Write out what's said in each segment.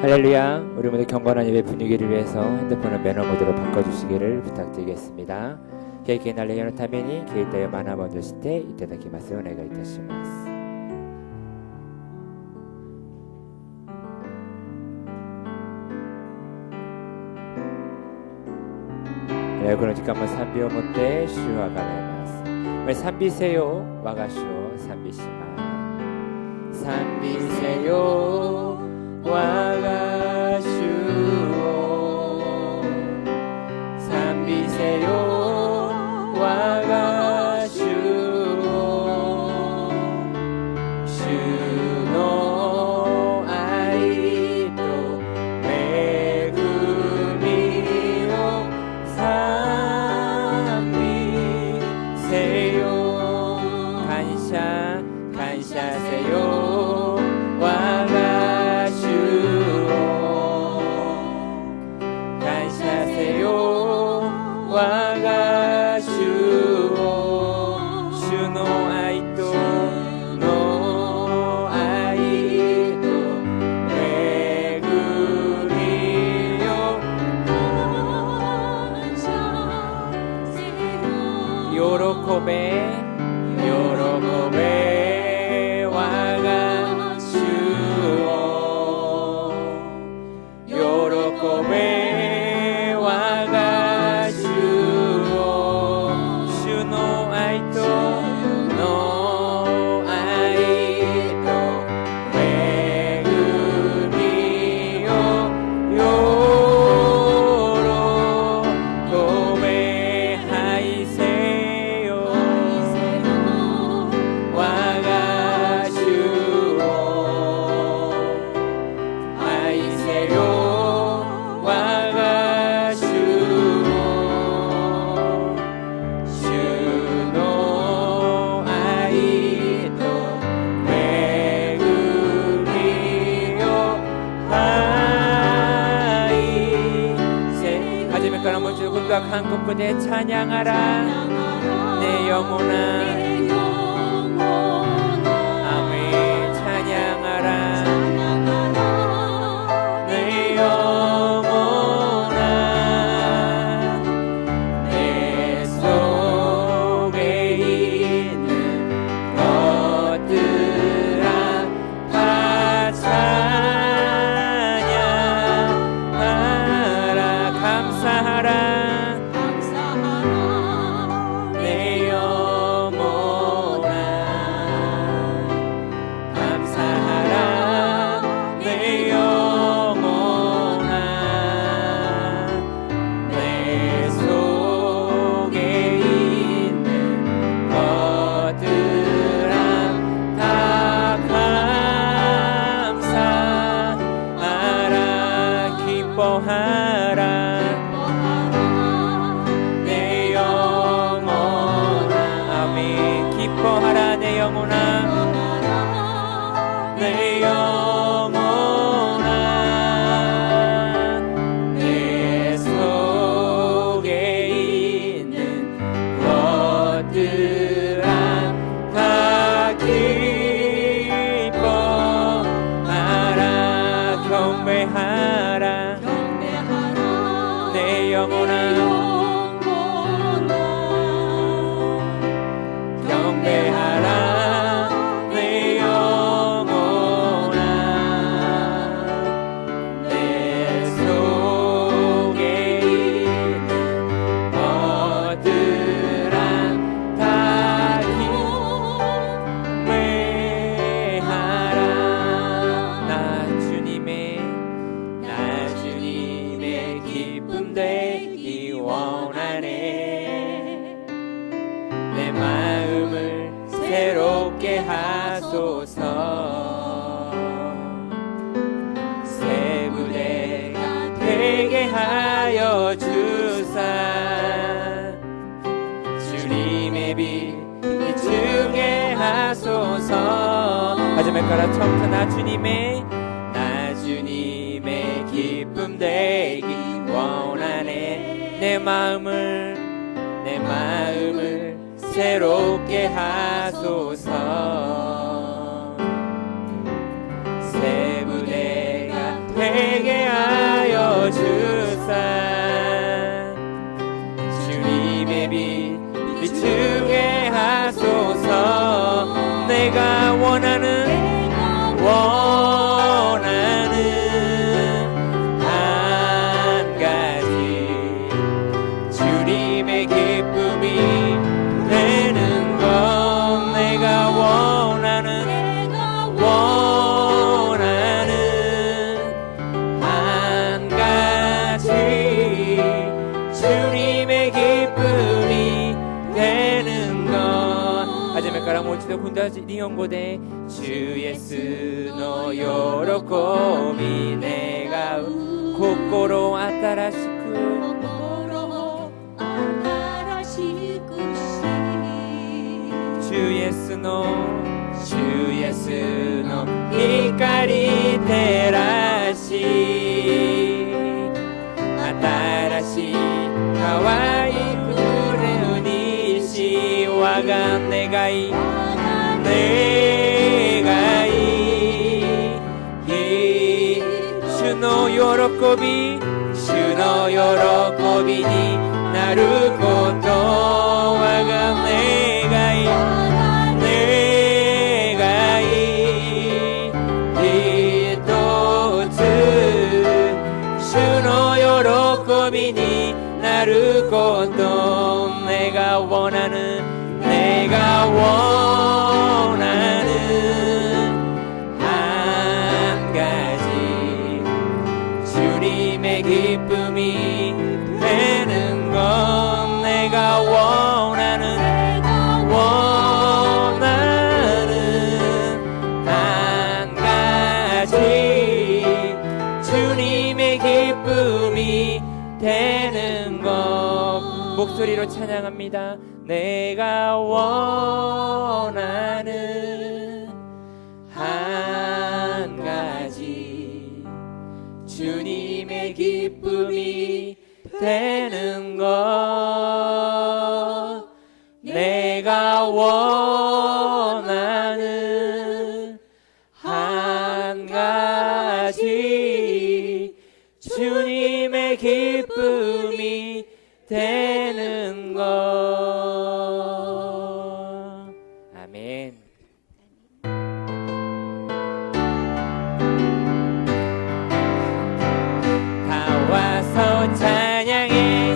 할렐루야. 우리 모두 경건한 예배 분위기를 위해서 핸드폰을 매너 모드로 바꿔주시기를 부탁드리겠습니다. 経験な礼拝のために携帯をマナーモードにしていただきますようお願いいたします。この時間も賛美をもって主をあがめます。賛美せよ我が主を賛美します。賛美せよ我が主を賛美せよ我が主を主の愛と恵みを賛美せよ感謝せよ我が主を感謝せよ我が主を主の愛と恵みを喜べ我が主を喜べ我が主を主の愛と恵みを喜べ愛せよ我が主を愛せよ我が主を主の愛と恵みを愛せ初めからもう一度今度は韓国で찬양하라 내 영혼아 아멘 찬양하라 내 영혼아 내 속에 있는 것들아 다 찬양하라 감사하라 내 영혼아 감사하라 내 영혼아 내 속에 있는 것들아 다 감사하라 기뻐하라 내 영혼아 아멘 기뻐하라 내 영혼아 내 영혼아 내 속에 있는 것들아 다 기뻐하라 경배하라 내 영혼아 경배하라 내 영혼아 내 속에 있는 것들아 다 경배하라 나 주님의 기쁨 되기 원하네 내 마음을 새롭게 하소서 새 부대가 되게 하여 주사 주님의 빛 비추게 하소서 마지막 거라 처음부터 나 주님의 기쁨 되기 원하네 내 마음을 새롭게 하소서 새 부대가 되게 で踏んだ日本語で主イエスの喜び願う心新しく主イエスの光照らし新しい可愛くれにし我が願い主の喜びになること我が願い一つ主の喜びになること願わなぬ한 가지 주님의 기쁨이 되는 건 내가 원하는 한 가지 주님의 기쁨이 되는 것 목소리로 찬양합니다. 내가 원하는 한 가지 주님의 기쁨이 되는 것 내가 원하는 한 가지 주님의 기쁨이 되는 것 아멘. 다 와서 찬양해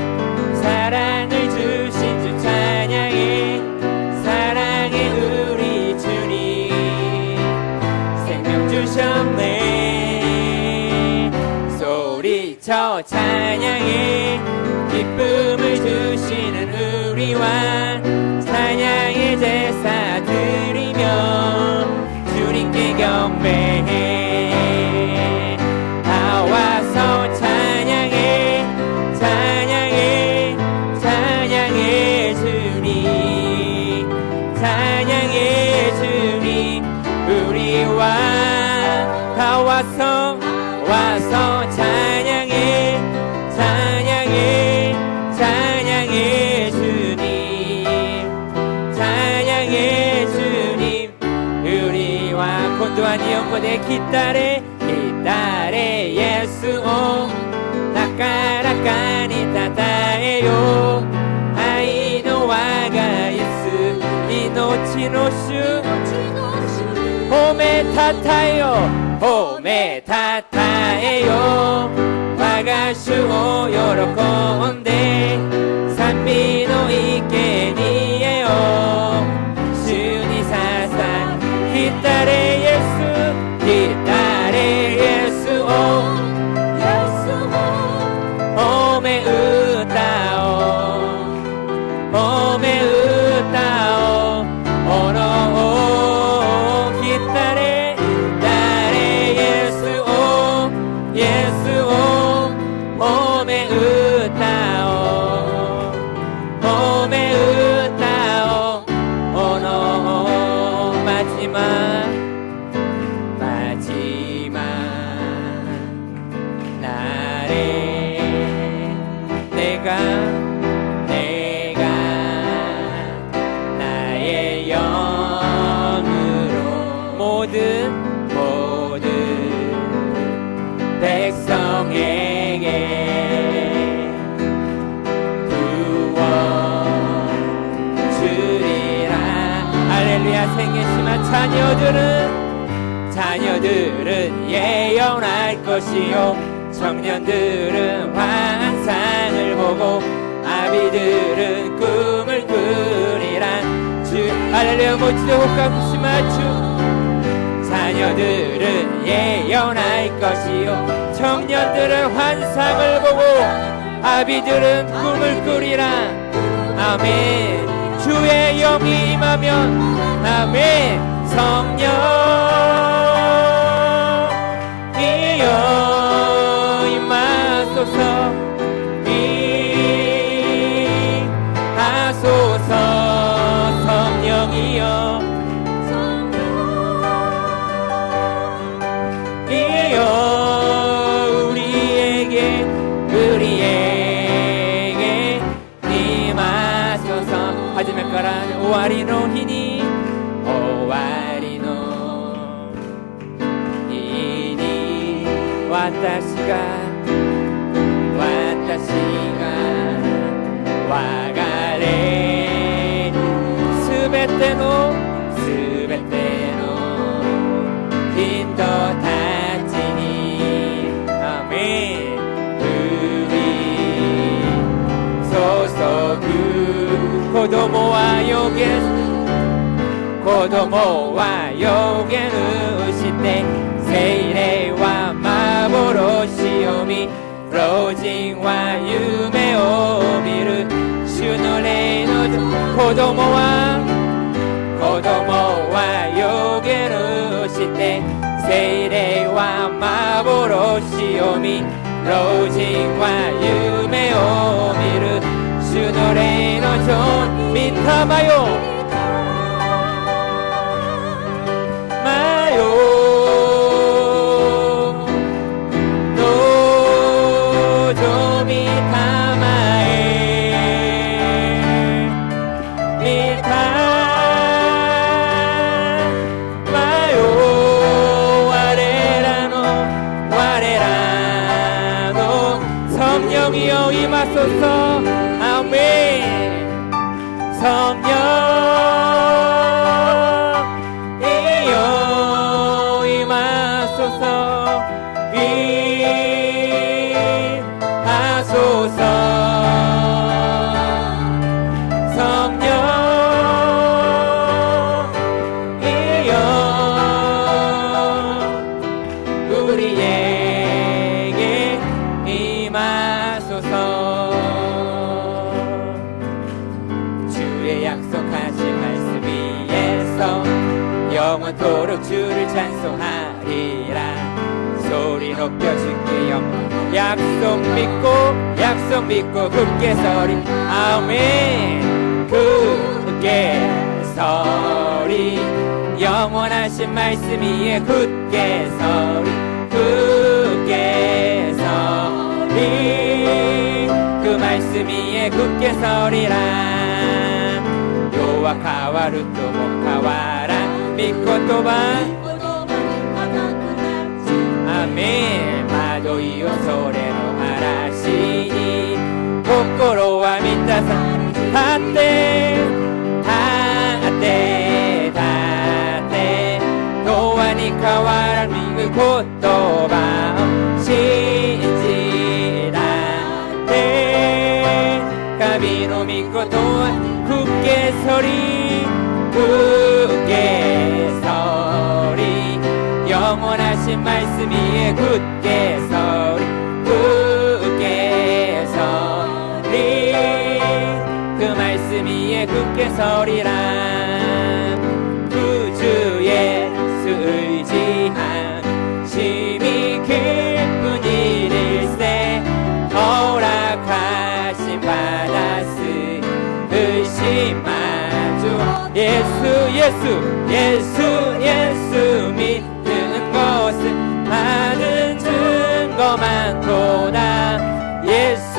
사랑을 주신 주 찬양해 사랑해 우리 주님 생명 주셨네 소리쳐 찬양해 기쁨을 주시는 우리와 찬양의 제사 드리며 주님께 경배해 다 와서 찬양해 주님 우리와 다 와서 찬양해 주님 우리와 곤도한 이용고대 기타레 예수 오 나카라카니 타타에요 아이노 와가 예수 이노치 노슈 호메 타타에요 와가슈 요로콘데 산비노 이케니에요 주니 사상 기타레 예수 오 오메 으따오 오노 기타레 예수 오 오메 으따오 오노 마지막 날에 내가 나의 영으로 모든 백성에게 구원 주리라 할렐루야 생계심한 자녀들은 예언할 것이요 청년들은 환상을 보고 아비들은 꿈을 꾸리라 주 할렐루야 멋지게 호흡하시마 주 자녀들은 예언할 것이요 청년들은 환상을 보고 아비들은 꿈을 꾸리라 아멘 주의 영이 임하면 아멘. 성령이여 임하소서 임하소서 성령이여 이여 우리에게 임하소서.初めから終わりの日に終わりの日に私が我が霊すべての人たちにアメン降り注ぐ。子供は予言して聖霊は幻を見老人は夢を見る。主の霊の子供は予言して聖霊は幻を見老人は夢を見る。主の霊の女御霊よ영원토록 주를 찬송하리라. 소리 높여 주께 영광. 약속 믿고 굳게 서리. 아멘. 굳게 서리. 영원하신 말씀 위에 굳게 서리. 그 말씀 위에 굳게 서리라. 요와 가와루 또 못 가와라. 믿고도 봐 아멘. 惑いをそれの嵐に心は満たされ立って永遠に変わらぬ言葉を信じられ神の御言は굳게 서리 영원하신 말씀 위에 굳게 서리 그 말씀 위에 굳게 서리라. 구주 예수 의지한 심히 기쁜 일일세 허락하신 받았으 의심 마주 예수 믿는 것은 많은 증거 많도다. 예수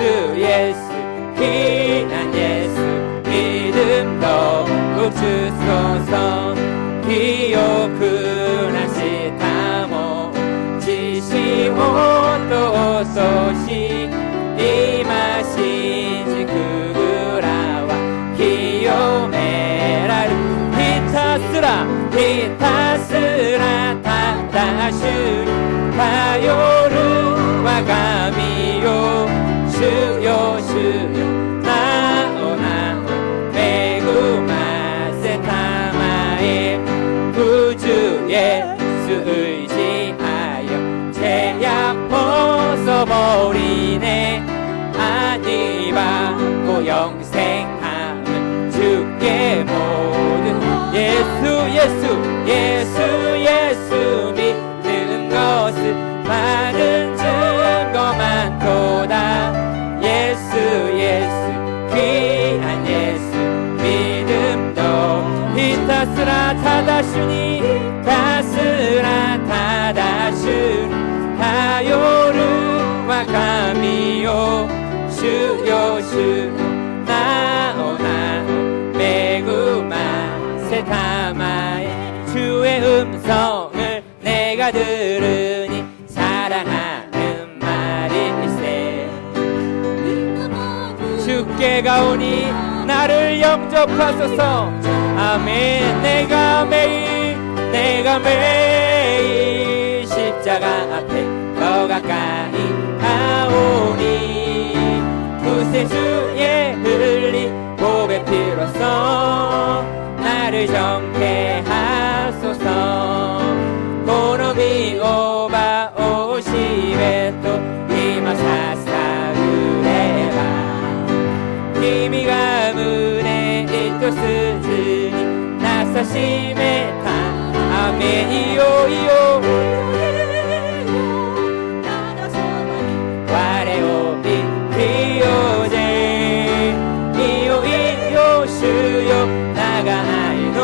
귀한 예수 믿음 더욱 주소서. 기억은 하시 다모 지시 못도 소시 임하신지 그라와 기요메라를 히타스라 타다슈 타요르와 가미요 주요 나오 메구마세 타마에 구주 예수 의지하여 죄악 벗어버리네. 아니 받고 영생함은 주께 내가 들으니 사랑하는 말일세. 주께 가오니 나를 영접하소서. 아멘. 내가 매일 십자가 앞에 더 가까이 가오니 구세주의 흘린 보배 피로써 나를 정케하소서. 고노미 오바 오시베 또 이마사사우레바 키미가 문에 이토 스즈니 나사시메타. 아멘. 이요 와레오 비티오제 이요 주요 나가 아이노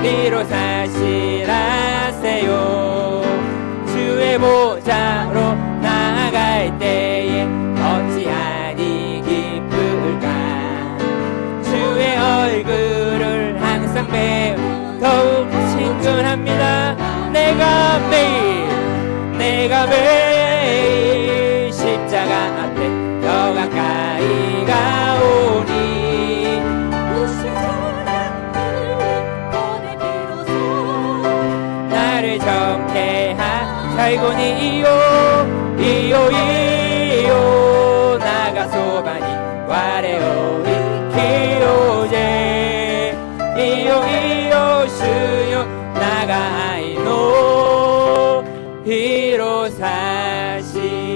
비로 사실하세요. 주의 보좌로 나아갈 때에 어찌하니 기쁠까. 주의 얼굴을 항상 배우 더욱 친근합니다. 내가 매일 십자가 앞에 더 가까이 가오니 나를 정케하. 살고니 이요 나가소바니 와레오리 키오제 이요 주요 나가이노 비로 사실하세요.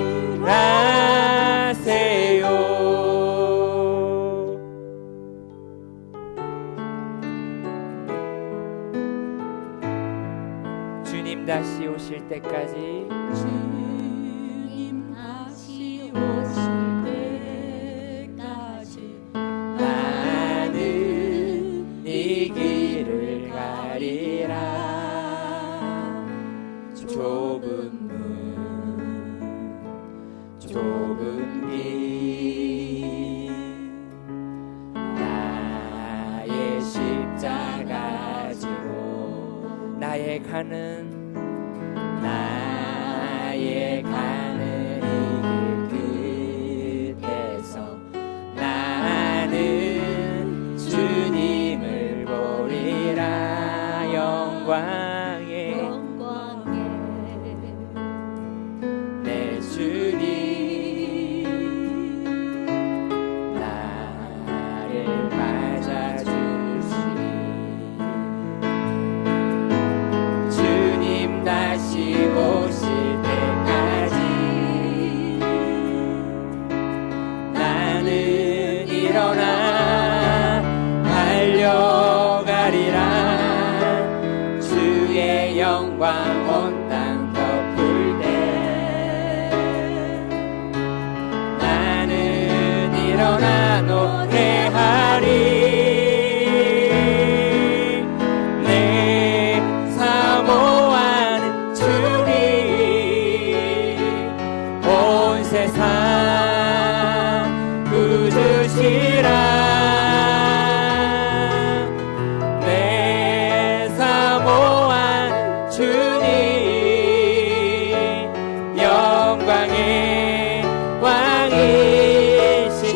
주님 다시 오실 때까지 주님 다시 오실 때까지 나는 이 길을 가리라. 좁은 길 나의 십자가 지고 나의 가는 이 길 끝에서 나는 주님을 보리라. 영광에 내 주님 나를 맞아주시리. 주님 다시 오실 때까지 나는 일어나 달려가리라. 주의 영광 온 땅 덮을 때 나는 일어나 노래하리. 내 사모하는 주님 온 세상 구주시라. 내 사모한 주님 영광의 왕이신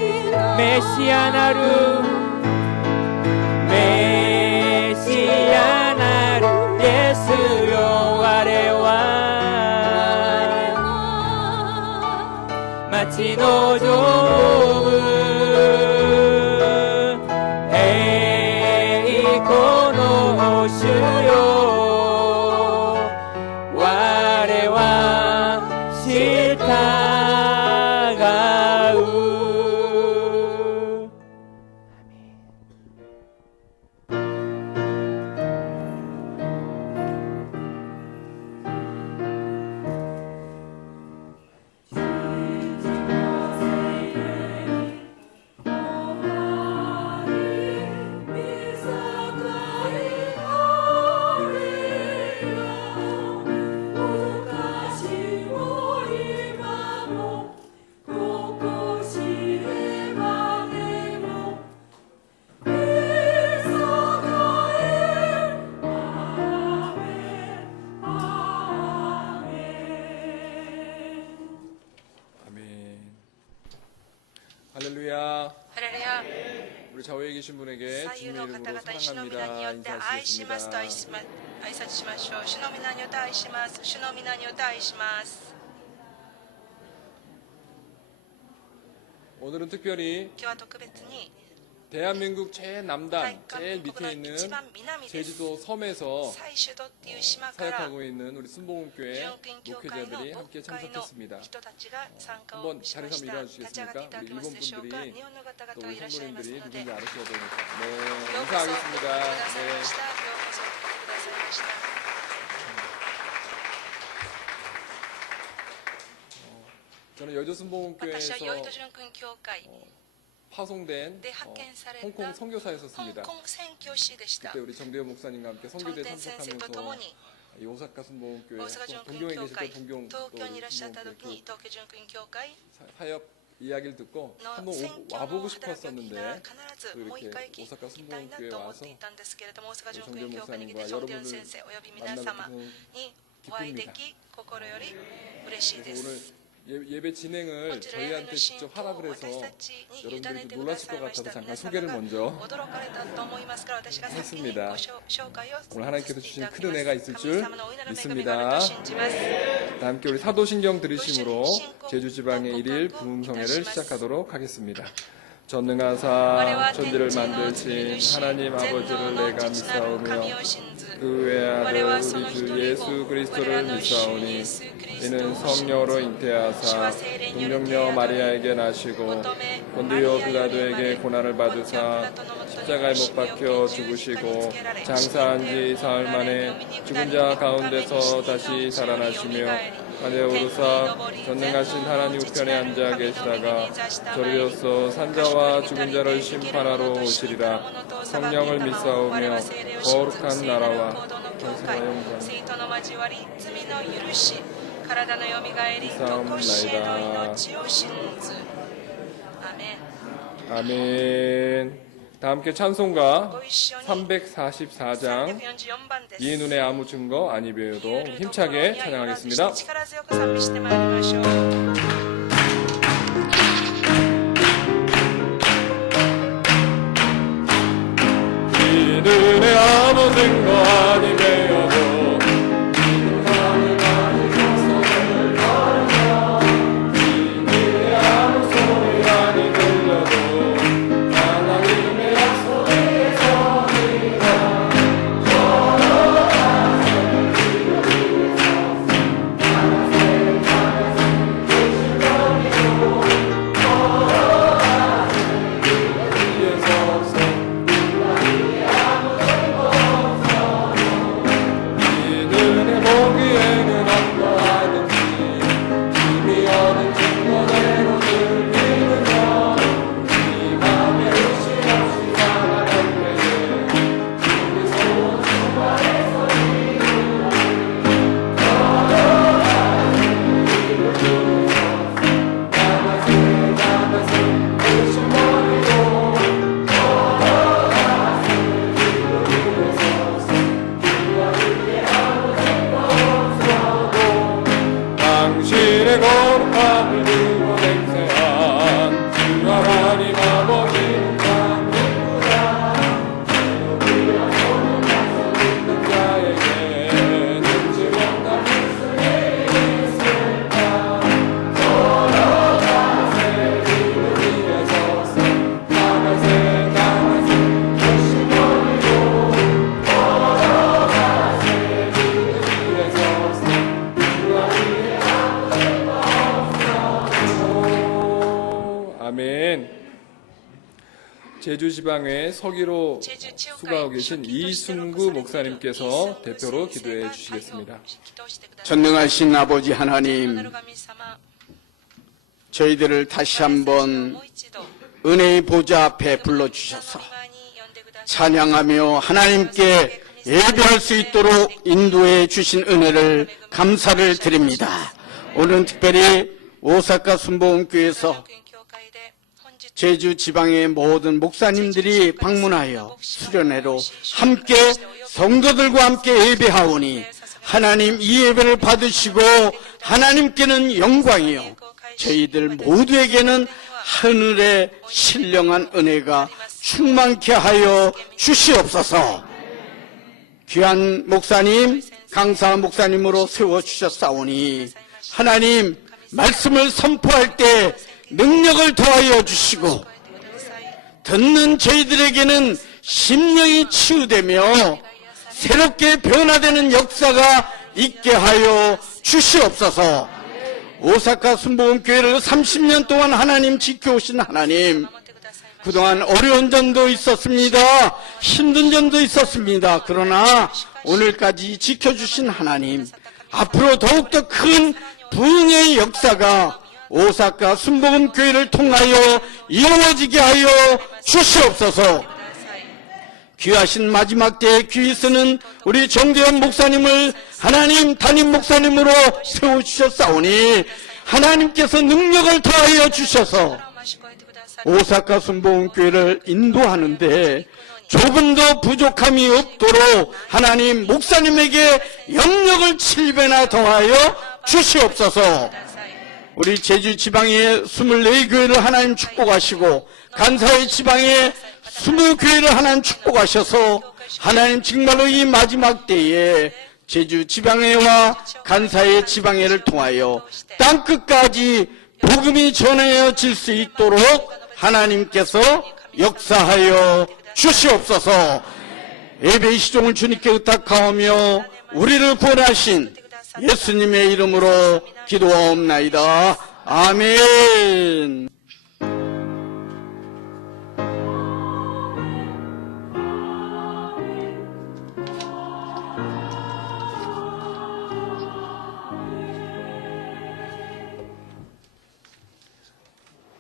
메시아 나루 예수여 아래와 마치 노조은 에이코노 오슈요 와레와 싫다가우. 할렐루야. 할렐루야. 우리 좌우에 계신 분에게 左右 주님의 の 이름으로 方々、主の皆によって 사랑합니다. 愛しますと挨 인사하시겠습니다. 拶しましょう。主の皆によって愛します。主の皆によって愛します。 오늘은 특별히 今日は特別に 대한민국 최남단, 大韓 제일 国 밑에 の 있는 一番南です。 제주도 섬에서 最首都っていう島から 사역하고 있는 우리 순복음교회 純金教会の 목회자들이 牧 함께 会の 참석했습니다. 人たちが参加を 한번 し 자리 まし 삼아 た。 일어나 立ち上がっていただけ 주시겠습니까? ますでしょうか。 우리 日本の方 또 々 우리 いらっしゃいます 성도님들이 ので、 누군지 よ 알으셔야 되니까. う 네, こそお越しくだ 인사하겠습니다. さいました。 네. ようこそ来てくださいました。 저는 여주 私は 순복음교회에서 ヨイド純君教会 파송된 で派遣された 홍콩 香 선교사였었습니다. 港宣教師でした。 그때 우리 정대호 목사님과 함께 チョン 선교대 テン先生と共 참석하면서 に 이 오사카 순복음교회 大阪純 또 君 동경에 教 계실 会 때 동경 東 또 京にい 우리 らっしゃった時 순복음교회 に東京純君教会 사역 이야기를 듣고 の 한번 選挙 와보고 の働きを聞いたら 싶었었는데 必ずもう一回聞きたいなと思っていたんですけれども、大阪純君教会に来てチョンテン先生および皆様にお会いでき心より嬉しいで 그래서 す。 오늘 예배 진행을 こちらへの 저희한테 信 직접 仰を 하라 그래서 私たちに委ね 여러분들이 てくだ 놀라실 さい 것 ました。 같아서 皆 잠깐 様 소개를 が 먼저 驚かれたと思いますから、私が先に 했습니다. ご紹介をさせて 오늘 い 하나님께서 ただ 주신 き 큰 ます。 은혜가 있을 神 줄 様のお稲の恵みがあると 믿습니다. 信じます。 다 함께 우리 사도신경 들으심으로 제주 지방의 1일 부흥성회를 시작하도록 하겠습니다. 전능하사 천지를 만드신 하나님 아버지를 내가 믿사오며 그 외아들 우리 주 예수 그리스도를 믿사오니 이는 성령으로 잉태하사 동정녀 마리아에게 나시고 본디오 빌라도에게 고난을 받으사 십자가에 못 박혀 죽으시고 장사한 지 사흘 만에 죽은 자 가운데서 다시 살아나시며 하늘에 오르사 전능하신 하나님 우편에 앉아 계시다가 저리로서 산자와 죽은 자를 심판하러 오시리라. 성령을 믿사오며 거룩한 나라와 권세와 영광 아멘. 다 함께 찬송가 344장 이눈의 아무 증거 아니 배워도 힘차게 찬양하겠습니다. 이눈의 아무 증거 아니 배워도 이눈의 아무 소리 아니 들려도 하나님의 약속의 소리가 이눈에 보기에는 어떠하든지 힘이 얻은 증거대로 들리느냐 이 맘에 의심 없이 살아갈 때에 주의 소원 주말의 소리 나가세 의심 버리고 당신의 거룩함을 두고 맹세한 주 하나님 아버지는 강림구나 우리가 모든 약속 있는 자에게 눈치 못한 무슨 일이 있을까 걸어가세 주를 위해 서서 나가세 나가세 열심히 버리고 걸어가세 주를 위해 서서 아멘. 제주 지방의 서기로 수고하고 계신 이순구 목사님께서 대표로 기도해 주시겠습니다. 전능하신 아버지 하나님, 저희들을 다시 한번 은혜의 보좌 앞에 불러주셔서 찬양하며 하나님께 예배할 수 있도록 인도해 주신 은혜를 감사를 드립니다. 오늘은 특별히 오사카 순복음교회에서 제주 지방의 모든 목사님들이 방문하여 수련회로 함께 성도들과 함께 예배하오니 하나님 이 예배를 받으시고 하나님께는 영광이요 저희들 모두에게는 하늘의 신령한 은혜가 충만케 하여 주시옵소서. 귀한 목사님, 강사 목사님으로 세워주셨사오니 하나님 말씀을 선포할 때 능력을 더하여 주시고 듣는 저희들에게는 심령이 치유되며 새롭게 변화되는 역사가 있게 하여 주시옵소서. 오사카 순복음교회를 30년 동안 하나님 지켜오신 하나님, 그동안 어려운 점도 있었습니다. 힘든 점도 있었습니다. 그러나 오늘까지 지켜주신 하나님, 앞으로 더욱더 큰 부흥의 역사가 오사카 순복음교회를 통하여 이루어지게 하여 주시옵소서. 귀하신 마지막 때에 귀히 쓰는 우리 정대현 목사님을 하나님 담임 목사님으로 세워주셨사오니 하나님께서 능력을 더하여 주셔서 오사카 순복음교회를 인도하는데 조금 더 부족함이 없도록 하나님 목사님에게 영역을 7배나 더하여 주시옵소서. 우리 제주 지방의 24교회를 하나님 축복하시고 간사의 지방에 20교회를 하나님 축복하셔서 하나님 정말로 이 마지막 때에 제주 지방회와 간사의 지방회를 통하여 땅끝까지 복음이 전해질 수 있도록 하나님께서 역사하여 주시옵소서. 예배의 시종을 주님께 의탁하오며 우리를 구원하신 예수님의 이름으로 기도하옵나이다. 아멘.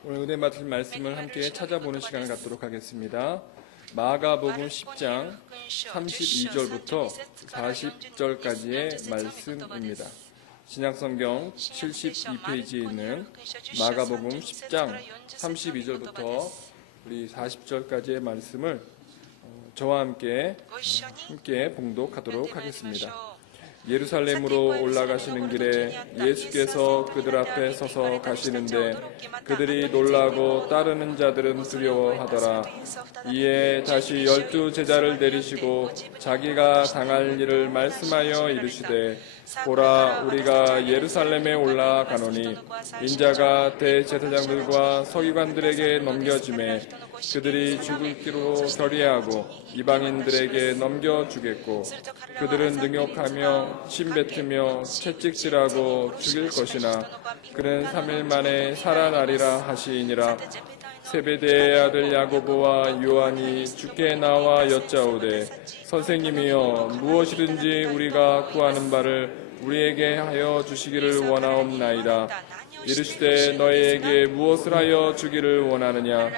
오늘 은혜 맡으신 말씀을 함께 찾아보는 시간을 갖도록 하겠습니다. 마가복음 10장 32절부터 40절까지의 말씀입니다. 신약성경 72페이지에 있는 마가복음 10장 32절부터 우리 40절까지의 말씀을 저와 함께 봉독하도록 하겠습니다. 예루살렘으로 올라가시는 길에 예수께서 그들 앞에 서서 가시는데 그들이 놀라고 따르는 자들은 두려워하더라. 이에 다시 12 제자를 내리시고 자기가 당할 일을 말씀하여 이르시되 보라, 우리가 예루살렘에 올라가노니 인자가 대제사장들과 서기관들에게 넘겨지매 그들이 죽을 기로 결의하고 이방인들에게 넘겨주겠고 그들은 능욕하며 침뱉으며 채찍질하고 죽일 것이나 그는 3일 만에 살아나리라 하시니라. 세베대의 아들 야고보와 요한이 주께 나와 여짜오되 선생님이여 무엇이든지 우리가 구하는 바를 우리에게 하여 주시기를 원하옵나이다. 이르시되 너희에게 무엇을 하여 주기를 원하느냐.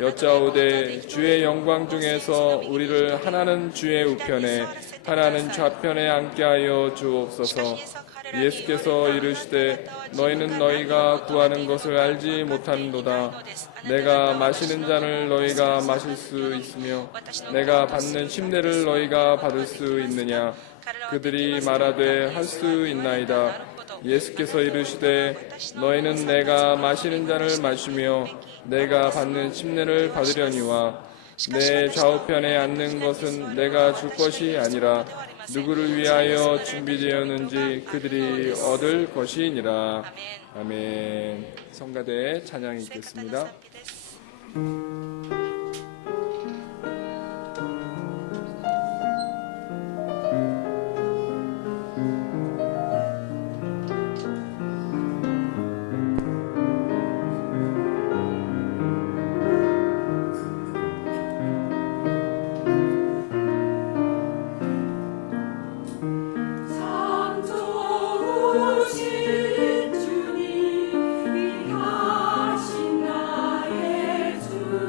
여짜오되 주의 영광 중에서 우리를 하나는 주의 우편에 하나는 좌편에 앉게 하여 주옵소서. 예수께서 이르시되 너희는 너희가 구하는 것을 알지 못하는도다. 내가 마시는 잔을 너희가 마실 수 있으며 내가 받는 심례를 너희가 받을 수 있느냐. 그들이 말하되 할 수 있나이다. 예수께서 이르시되 너희는 내가 마시는 잔을 마시며 내가 받는 심례를 받으려니와 내 좌우편에 앉는 것은 내가 줄 것이 아니라 누구를 위하여 준비되었는지 그들이 얻을 것이니라. 아멘. 성가대의 찬양이 있겠습니다. 주님, 위하신 나의 주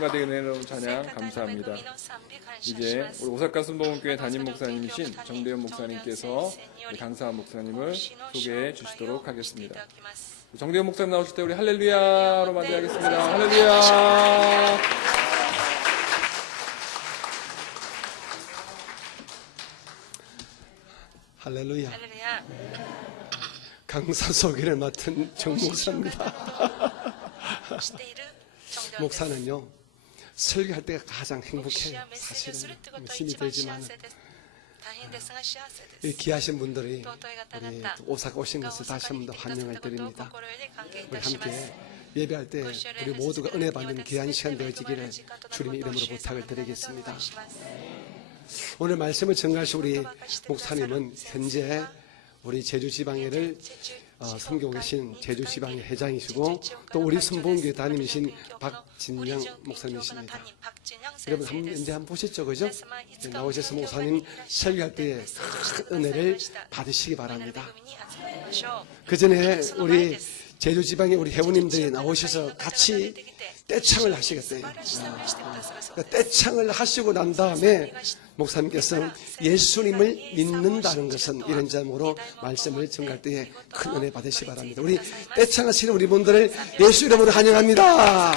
성가대 은혜로운 찬양 감사합니다. 이제 우리 오사카 순복음교회 담임 목사님이신 정대현 목사님께서 우리 강사한 목사님을 소개해 주시도록 하겠습니다. 정대현 목사님 나오실 때 우리 할렐루야로 맞이하겠습니다. 할렐루야. 할렐루야. 할렐루야. 강사 소개를 맡은 정 목사입니다. 목사는요, 설교할 때가 가장 행복해요. 사실은 힘이 되지만 이 귀하신 분들이 우리 오사카 오신 것을 다시 한 번 더 환영을 드립니다. 우리 함께 예배할 때 우리 모두가 은혜 받는 귀한 시간 되어지기를 주님의 이름으로 부탁을 드리겠습니다. 오늘 말씀을 전가하신 우리 목사님은 현재 우리 제주지방회를 섬기고 계신 제주지방회 회장이시고 또 우리 순복음교회 담임이신 박진영 목사님이십니다. 여러분 현재 한번 보셨죠, 그죠? 나오셔서 목사님 설교할 때에 큰 은혜를 받으시기 바랍니다. 그 전에 우리 제주지방에 우리 회원님들이 나오셔서 같이 떼창을 하시겠어요. 떼창을 하시고 난 다음에 목사님께서 예수님을 믿는다는 것은 이런 점으로 말씀을 전할 때에 큰 은혜 받으시기 바랍니다. 우리 떼창하시는 우리 분들을 예수 이름으로 환영합니다.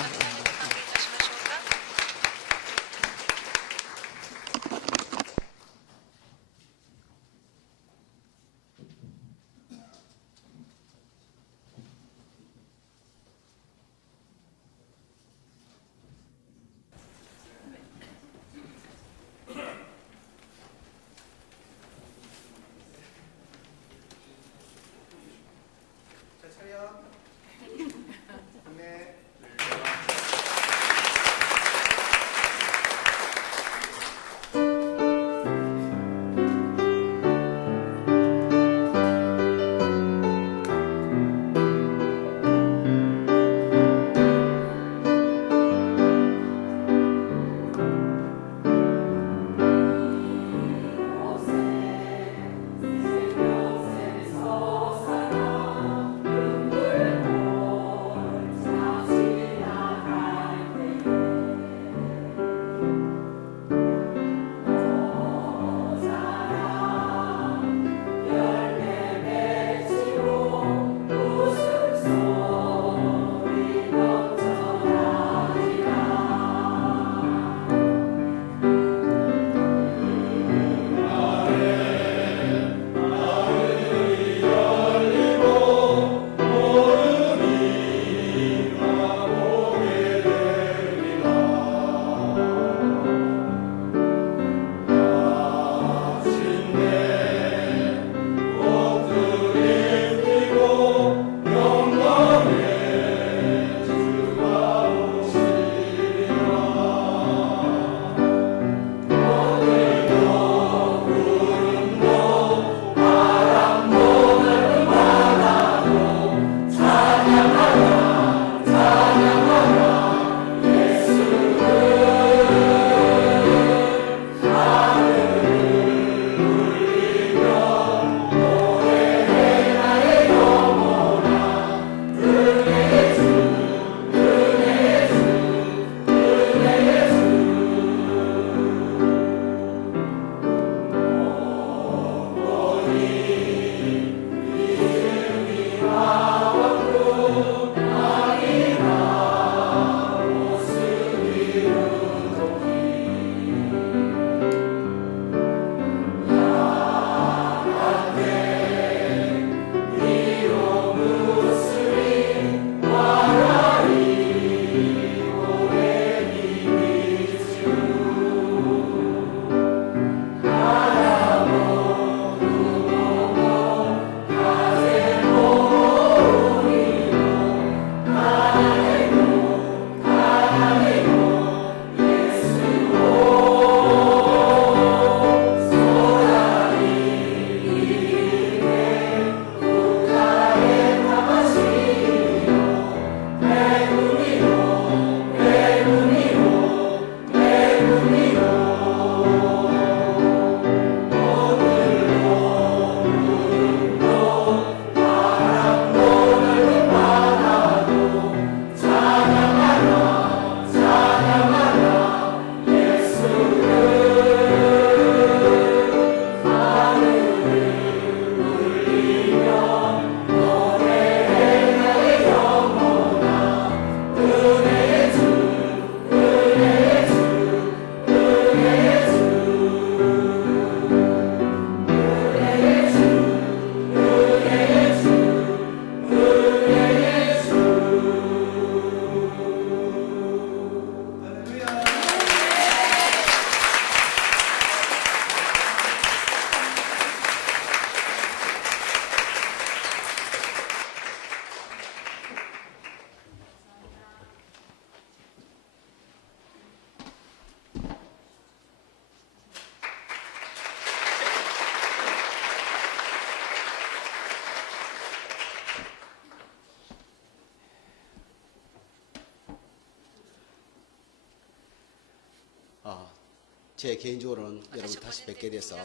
제 개인적으로는 여러분 다시 뵙게 돼서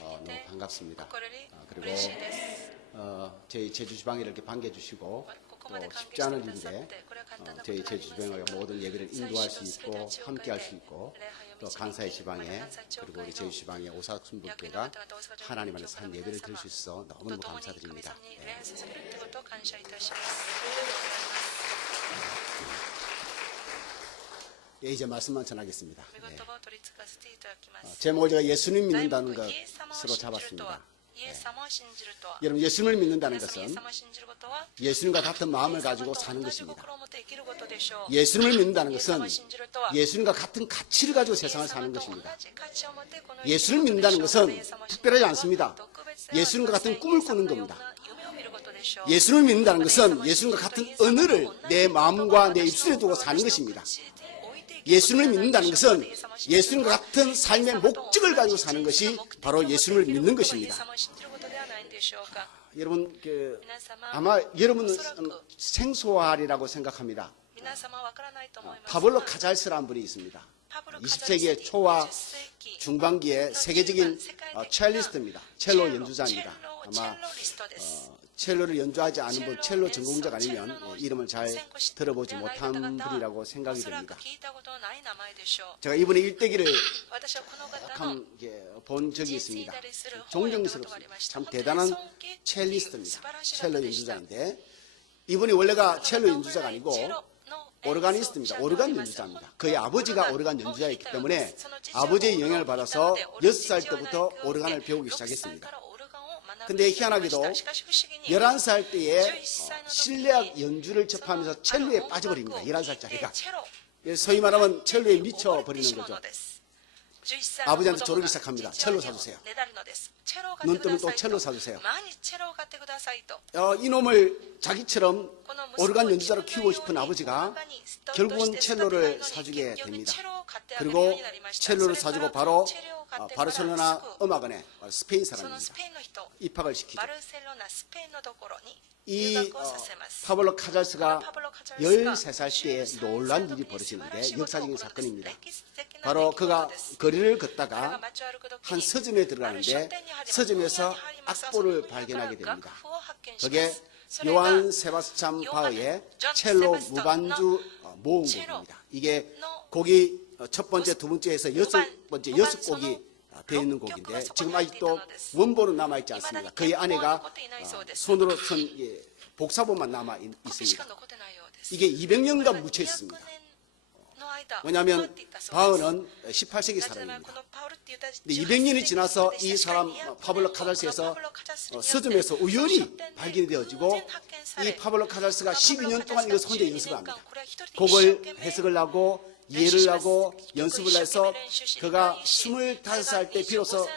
너무 반갑습니다. 그리고 저희 제주지방에 이렇게 반겨주시고 또 쉽지 않은 일인데 저희 제주지방의 모든 예배를 인도할 수 있고 함께할 수 있고 또 간사이 지방에 그리고 우리 제주지방의 오사순복교가 하나님 안에서 한 예배를 드릴 수 있어서 너무너무 감사드립니다. 예, 이제 말씀만 전하겠습니다. 제목을 제가 예수님 믿는다는 것으로 잡았습니다. 여러분, 예수님을 믿는다는 것은 예수님과 같은 마음을 가지고 사는 것입니다. 예수님을 믿는다는 것은 예수님과 같은 가치를 가지고 세상을 사는 것입니다. 예수님을 믿는다는 것은 특별하지 않습니다. 예수님과 같은 꿈을 꾸는 겁니다. 예수님을 믿는다는 것은 예수님과 같은 언어를 내 마음과 내 입술에 두고 사는 것입니다. 예수님을 믿는다는 것은 예수님과 같은 삶의 목적을 가지고 사는 것이 바로 예수님을 믿는 것입니다. 여러분, 아마 여러분은 생소하리라고 생각합니다. 파블로 카잘스라는 분이 있습니다. 20세기의 초와 중반기에 세계적인 첼리스트입니다. 첼로 연주자입니다. 아마 첼로를 연주하지 않은 분, 첼로 전공자가 아니면 이름을 잘 들어보지 못한 분이라고 생각이 됩니다. 제가 이분의 일대기를 본 적이 있습니다. 존경스럽습니다. 참 대단한 첼리스트입니다. 첼로 연주자인데 이분이 원래가 첼로 연주자가 아니고 오르가니스트입니다. 오르간 연주자입니다. 그의 아버지가 오르간 연주자였기 때문에 아버지의 영향을 받아서 6살 때부터 오르간을 배우기 시작했습니다. 근데 희한하게도 11살 때에 실내악 연주를 접하면서 첼로에 빠져버립니다. 11살짜리가. 소위 말하면 첼로에 미쳐버리는 거죠. 아버지한테 조르기 시작합니다. 첼로 사주세요. 눈 뜨면 또 첼로 사주세요. 이놈을 자기처럼 오르간 연주자로 키우고 싶은 아버지가 결국은 첼로를 사주게 됩니다. 그리고 첼로를 사주고 바로 바르셀로나 음악원에 스페인 사람입니다. 입학을 시키죠. 이 파블로 카잘스가 13살 때에 놀란 일이 벌어지는데 역사적인 사건입니다. 바로 그가 거리를 걷다가 한 서점에 들어가는데 서점에서 악보를 발견하게 됩니다. 그게 요한 세바스찬 바흐의 첼로 무반주 모음곡입니다. 이게 곡이 첫 번째, 두 번째 해서 여섯 곡이 되어 있는 곡인데 지금 아직도 원본은 남아있지 않습니다. 그의 아내가 손으로 쓴 복사본만 남아 있습니다. 이게 200년간 묻혀 있습니다. 왜냐하면 바흐는 18세기 사람입니다. 근데 200년이 지나서 이 사람 파블로 카잘스에서 서점에서 우연히 발견이 되어지고 이 파블로 카잘스가 12년 동안 이것을 혼자 연습을 합니다. 곡을 해석을 하고 이해를 하고 연습을 해서 그가 25살 때 비로소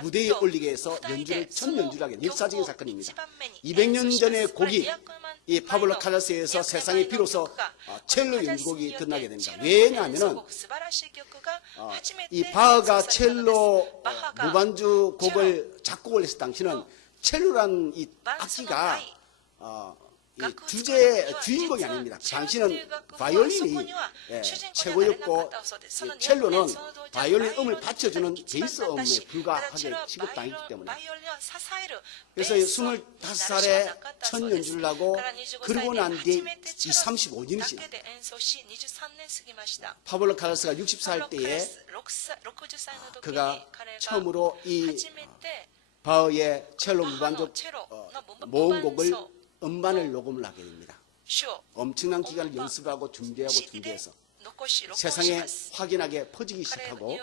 무대에 올리게 해서 첫 연주를 하게 된 역사적인 사건입니다. 200년 전의 곡이 이 파블로 카잘스에서 세상에 비로소 첼로 연주곡이 드러나게 됩니다. 왜냐하면 이 바흐가 첼로 무반주 곡을 작곡을 했을 당시는 첼로란 이 악기가 주인공이 아닙니다. 당시는 바이올린이 최고였고 첼로는 바이올린 음을 받쳐주는 베이스 음에 불과하게 취급당했기 때문에 그래서 25살에 첫 연주를 하고 그러고 난 뒤에 35년이 지납니다. 파블로 카잘스가 60살 때에 그가 처음으로 이 바흐의 첼로 무반주 모음곡을 음반을 녹음을 하게 됩니다. 엄청난 기간을 연습하고 준비해서 세상에 확연하게 퍼지기 시작하고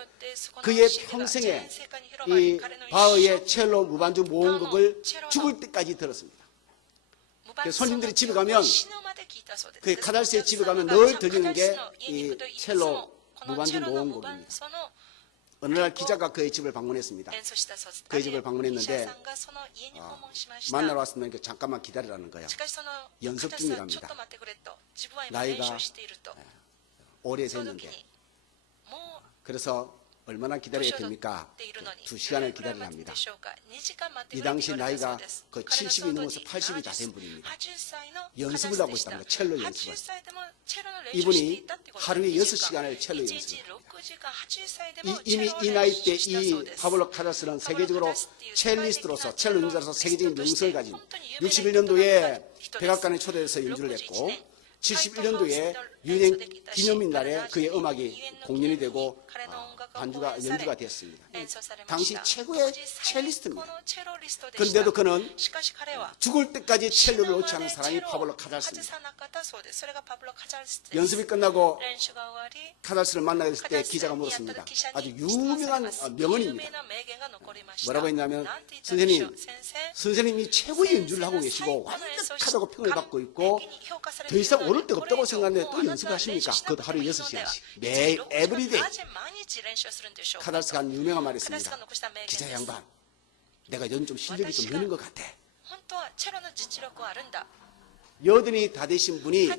그의 평생에 이 바흐의 첼로 무반주 모음곡을 죽을 때까지 들었습니다. 손님들이 집에 가면 그 카잘스의 집에 가면 늘 들리는 게 이 첼로 무반주 모음곡입니다. 어느 날 기자가 그의 집을 방문했습니다. 그의 집을 방문했는데 만나러 왔으면 잠깐만 기다리라는 거예요. 연습 중이랍니다. 나이가 오래됐는데. 그래서 얼마나 기다려야 됩니까? 2시간을 기다려야 합니다. 이 당시 나이가 그 70이 넘어서 80이 다 된 분입니다. 연습을 하고 있답니다. 첼로 연습을. 이분이 하루에 6시간을 첼로 연습을 합니다. 이미 이 나이 때 이 파블로 카잘스는 세계적으로 첼리스트로서 첼로 연주자로서 세계적인 명성을 가진 61년도에 백악관에 초대해서 연주를 했고 71년도에 유엔 기념일 날에 그의 음악이 공연이 되고 반주가 연주가 되었습니다. 당시 최고의 첼리스트입니다. 그런데도 그는 죽을 때까지 첼로를 놓지 않은 사람이 파블로 카잘스입니다. 연습이 끝나고 카잘스를 만나게 됐을 때 기자가 물었습니다. 아주 유명한 명언입니다. 뭐라고 했냐면 선생님이 최고의 연주를 하고 계시고 완벽하다고 평을 받고 있고 더 이상 오를 데가 없다고 생각하는데 또 연습을 하십니까? 그것도 하루에 6시간씩 매일 에브리데이. 카잘스가 한 유명한 말이 있습니다. 기자 양반, 내가 연 좀 실력이 좀 느는 것 같아. 여든이 다 되신 분이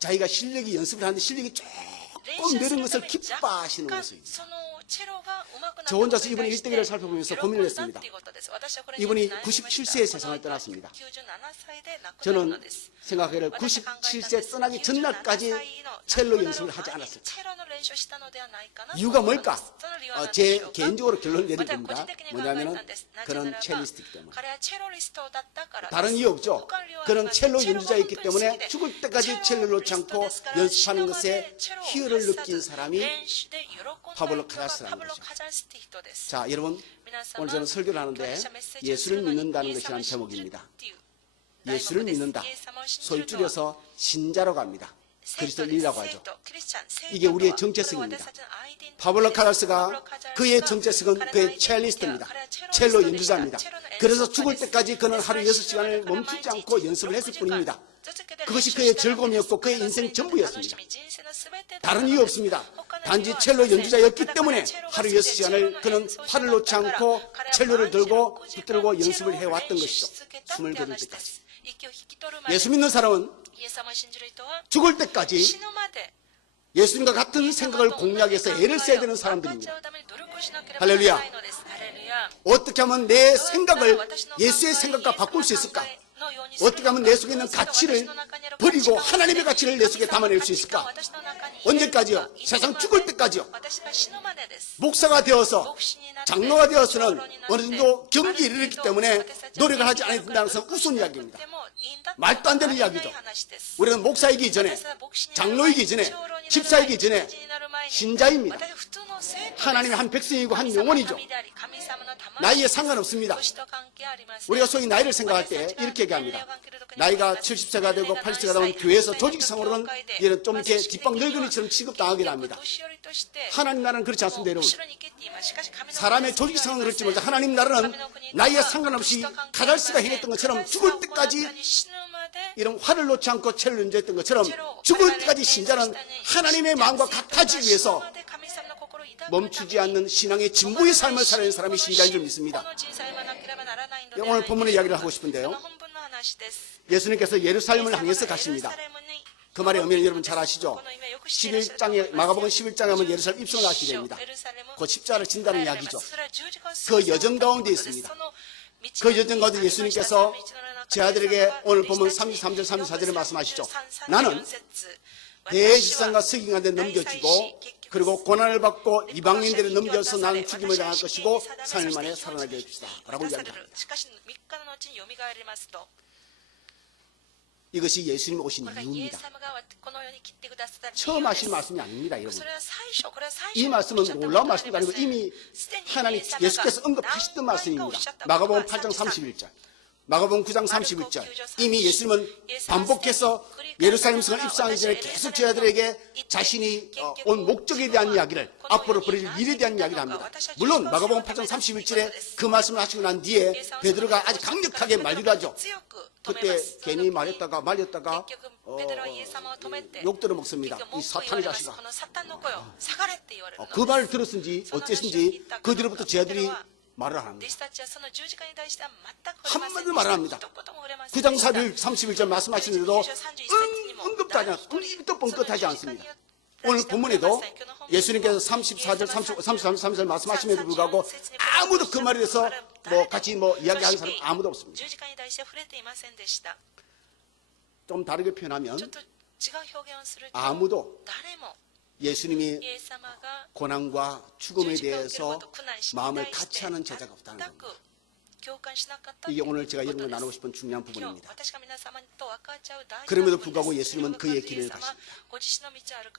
자기가 실력이 연습을 하는데 실력이 조금 느는 것을 기뻐하시는 모습입니다. 저 혼자서 이분의 일대기를 살펴보면서 고민을 했습니다. 이분이 97세에 세상을 떠났습니다. 저는 생각하기를 97세 떠나기 전날까지 첼로 연습을 하지 않았을까. 이유가 뭘까? 제 개인적으로 결론을 내릴 겁니다. 뭐냐면 그는 첼리스트이기 때문에. 다른 이유 없죠. 그는 첼로 연주자였기 때문에 죽을 때까지 첼로를 놓지 않고 연습하는 것에 희열을 느낀 사람이 파블로 카잘스라는 거죠. 자, 여러분, 오늘 저는 설교를 하는데 예수를 믿는다는 것이라는 제목입니다. 예수를 믿는다. 소위 줄여서 신자라고 합니다. 그리스도인이라고 하죠. 이게 우리의 정체성입니다. 파블로 카잘스가 그의 정체성은 그의 첼리스트입니다. 첼로 연주자입니다. 그래서 죽을 때까지 그는 하루 6시간을 멈추지 않고 연습을 했을 뿐입니다. 그것이 그의 즐거움이었고 그의 인생 전부였습니다. 다른 이유 없습니다. 단지 첼로 연주자였기 때문에 하루 6시간을 그는 팔을 놓지 않고 첼로를 들고 붙들고 연습을 해왔던 것이죠. 숨을 거둘 때까지. 예수 믿는 사람은 죽을 때까지 예수님과 같은 생각을 공유하기 위해서 애를 써야 되는 사람들입니다. 할렐루야. 어떻게 하면 내 생각을 예수의 생각과 바꿀 수 있을까? 어떻게 하면 내 속에 있는 가치를 버리고 하나님의 가치를 내 속에 담아낼 수 있을까? 언제까지요? 세상 죽을 때까지요. 목사가 되어서 장로가 되어서는 어느 정도 경지에 이르렀기 때문에 노력을 하지 않아야 된다는 것은 우스운 이야기입니다. 말도 안 되는 이야기죠. 우리는 목사이기 전에, 장로이기 전에, 집사이기 전에 신자입니다. 하나님의 한 백성이고 한 영혼이죠. 나이에 상관없습니다. 우리가 소위 나이를 생각할 때 이렇게 얘기합니다. 나이가 70세가 되고 80세가 되면 교회에서 조직상으로는 얘는 좀 이렇게 뒷방 늙은이처럼 취급당하기도 합니다. 하나님 나라는 그렇지 않습니다, 여러분. 사람의 조직상은 그렇지 못해 하나님 나라는 나이에 상관없이 카잘스가 행했던 것처럼 죽을 때까지 이런 화를 놓지 않고 첼로 연주했던 것처럼 죽을 때까지 신자는 하나님의 마음과 같아지기 위해서 멈추지 않는 신앙의 진보의 삶을 살아가는 사람이 신자인 줄 믿습니다. 오늘 본문의 이야기를 하고 싶은데요. 예수님께서 예루살렘을 향해서 가십니다. 그 말의 의미는 여러분 잘 아시죠? 11장에 마가복음 11장에 하면 예루살렘 입성을 하시게 됩니다. 그 십자가를 진다는 이야기죠. 그 여정 가운데 있습니다. 그 여정 가운데 예수님께서 제 아들에게 오늘 보면 33절 34절에 말씀하시죠. 나는 대지상과 서기관한테 넘겨주고 그리고 고난을 받고 이방인들에 넘겨서 나는 죽임을 당할 것이고 3일 만에 살아나게 해주시다 라고 이야기합니다. 이것이 예수님 오신 이유입니다. 처음 하신 말씀이 아닙니다, 여러분. 이 말씀은 놀라운 말씀도 아니고 이미 하나님 예수께서 언급하셨던 말씀입니다. 마가복음 8장 31절. 마가복음 9장 31절. 이미 예수님은 반복해서 예루살렘 성을 입성하기 전에 계속 제자들에게 자신이 온 목적에 대한 이야기를 앞으로 벌어질 일에 대한 이야기를 합니다. 물론 마가복음 8장 31절에 그 말씀을 하시고 난 뒤에 베드로가 아주 강력하게 만류를 하죠. 그때 괜히 말렸다가 욕들어 먹습니다. 이 사탄의 자식아. 그 말을 들었은지 어째서인지 그 뒤로부터 제자들이 말을 안 합니다. 한마디도 말을 안 합니다. 9장 31절 말씀하시는데도 언급도 하지 않습니다. 입도 뻥끗하지 않습니다. 오늘 본문에도 예수님께서 34절, 33절 말씀하심에도 불구하고 아무도 그 말에 대해서 같이 이야기하는 사람 아무도 없습니다. 좀 다르게 표현하면 아무도 예수님이 고난과 죽음에 대해서 마음을 같이 하는 제자가 없다는 겁니다. 이게 오늘 제가 여러분과 나누고 싶은 중요한 부분입니다. 그럼에도 불구하고 예수님은 그의 길을 가십니다.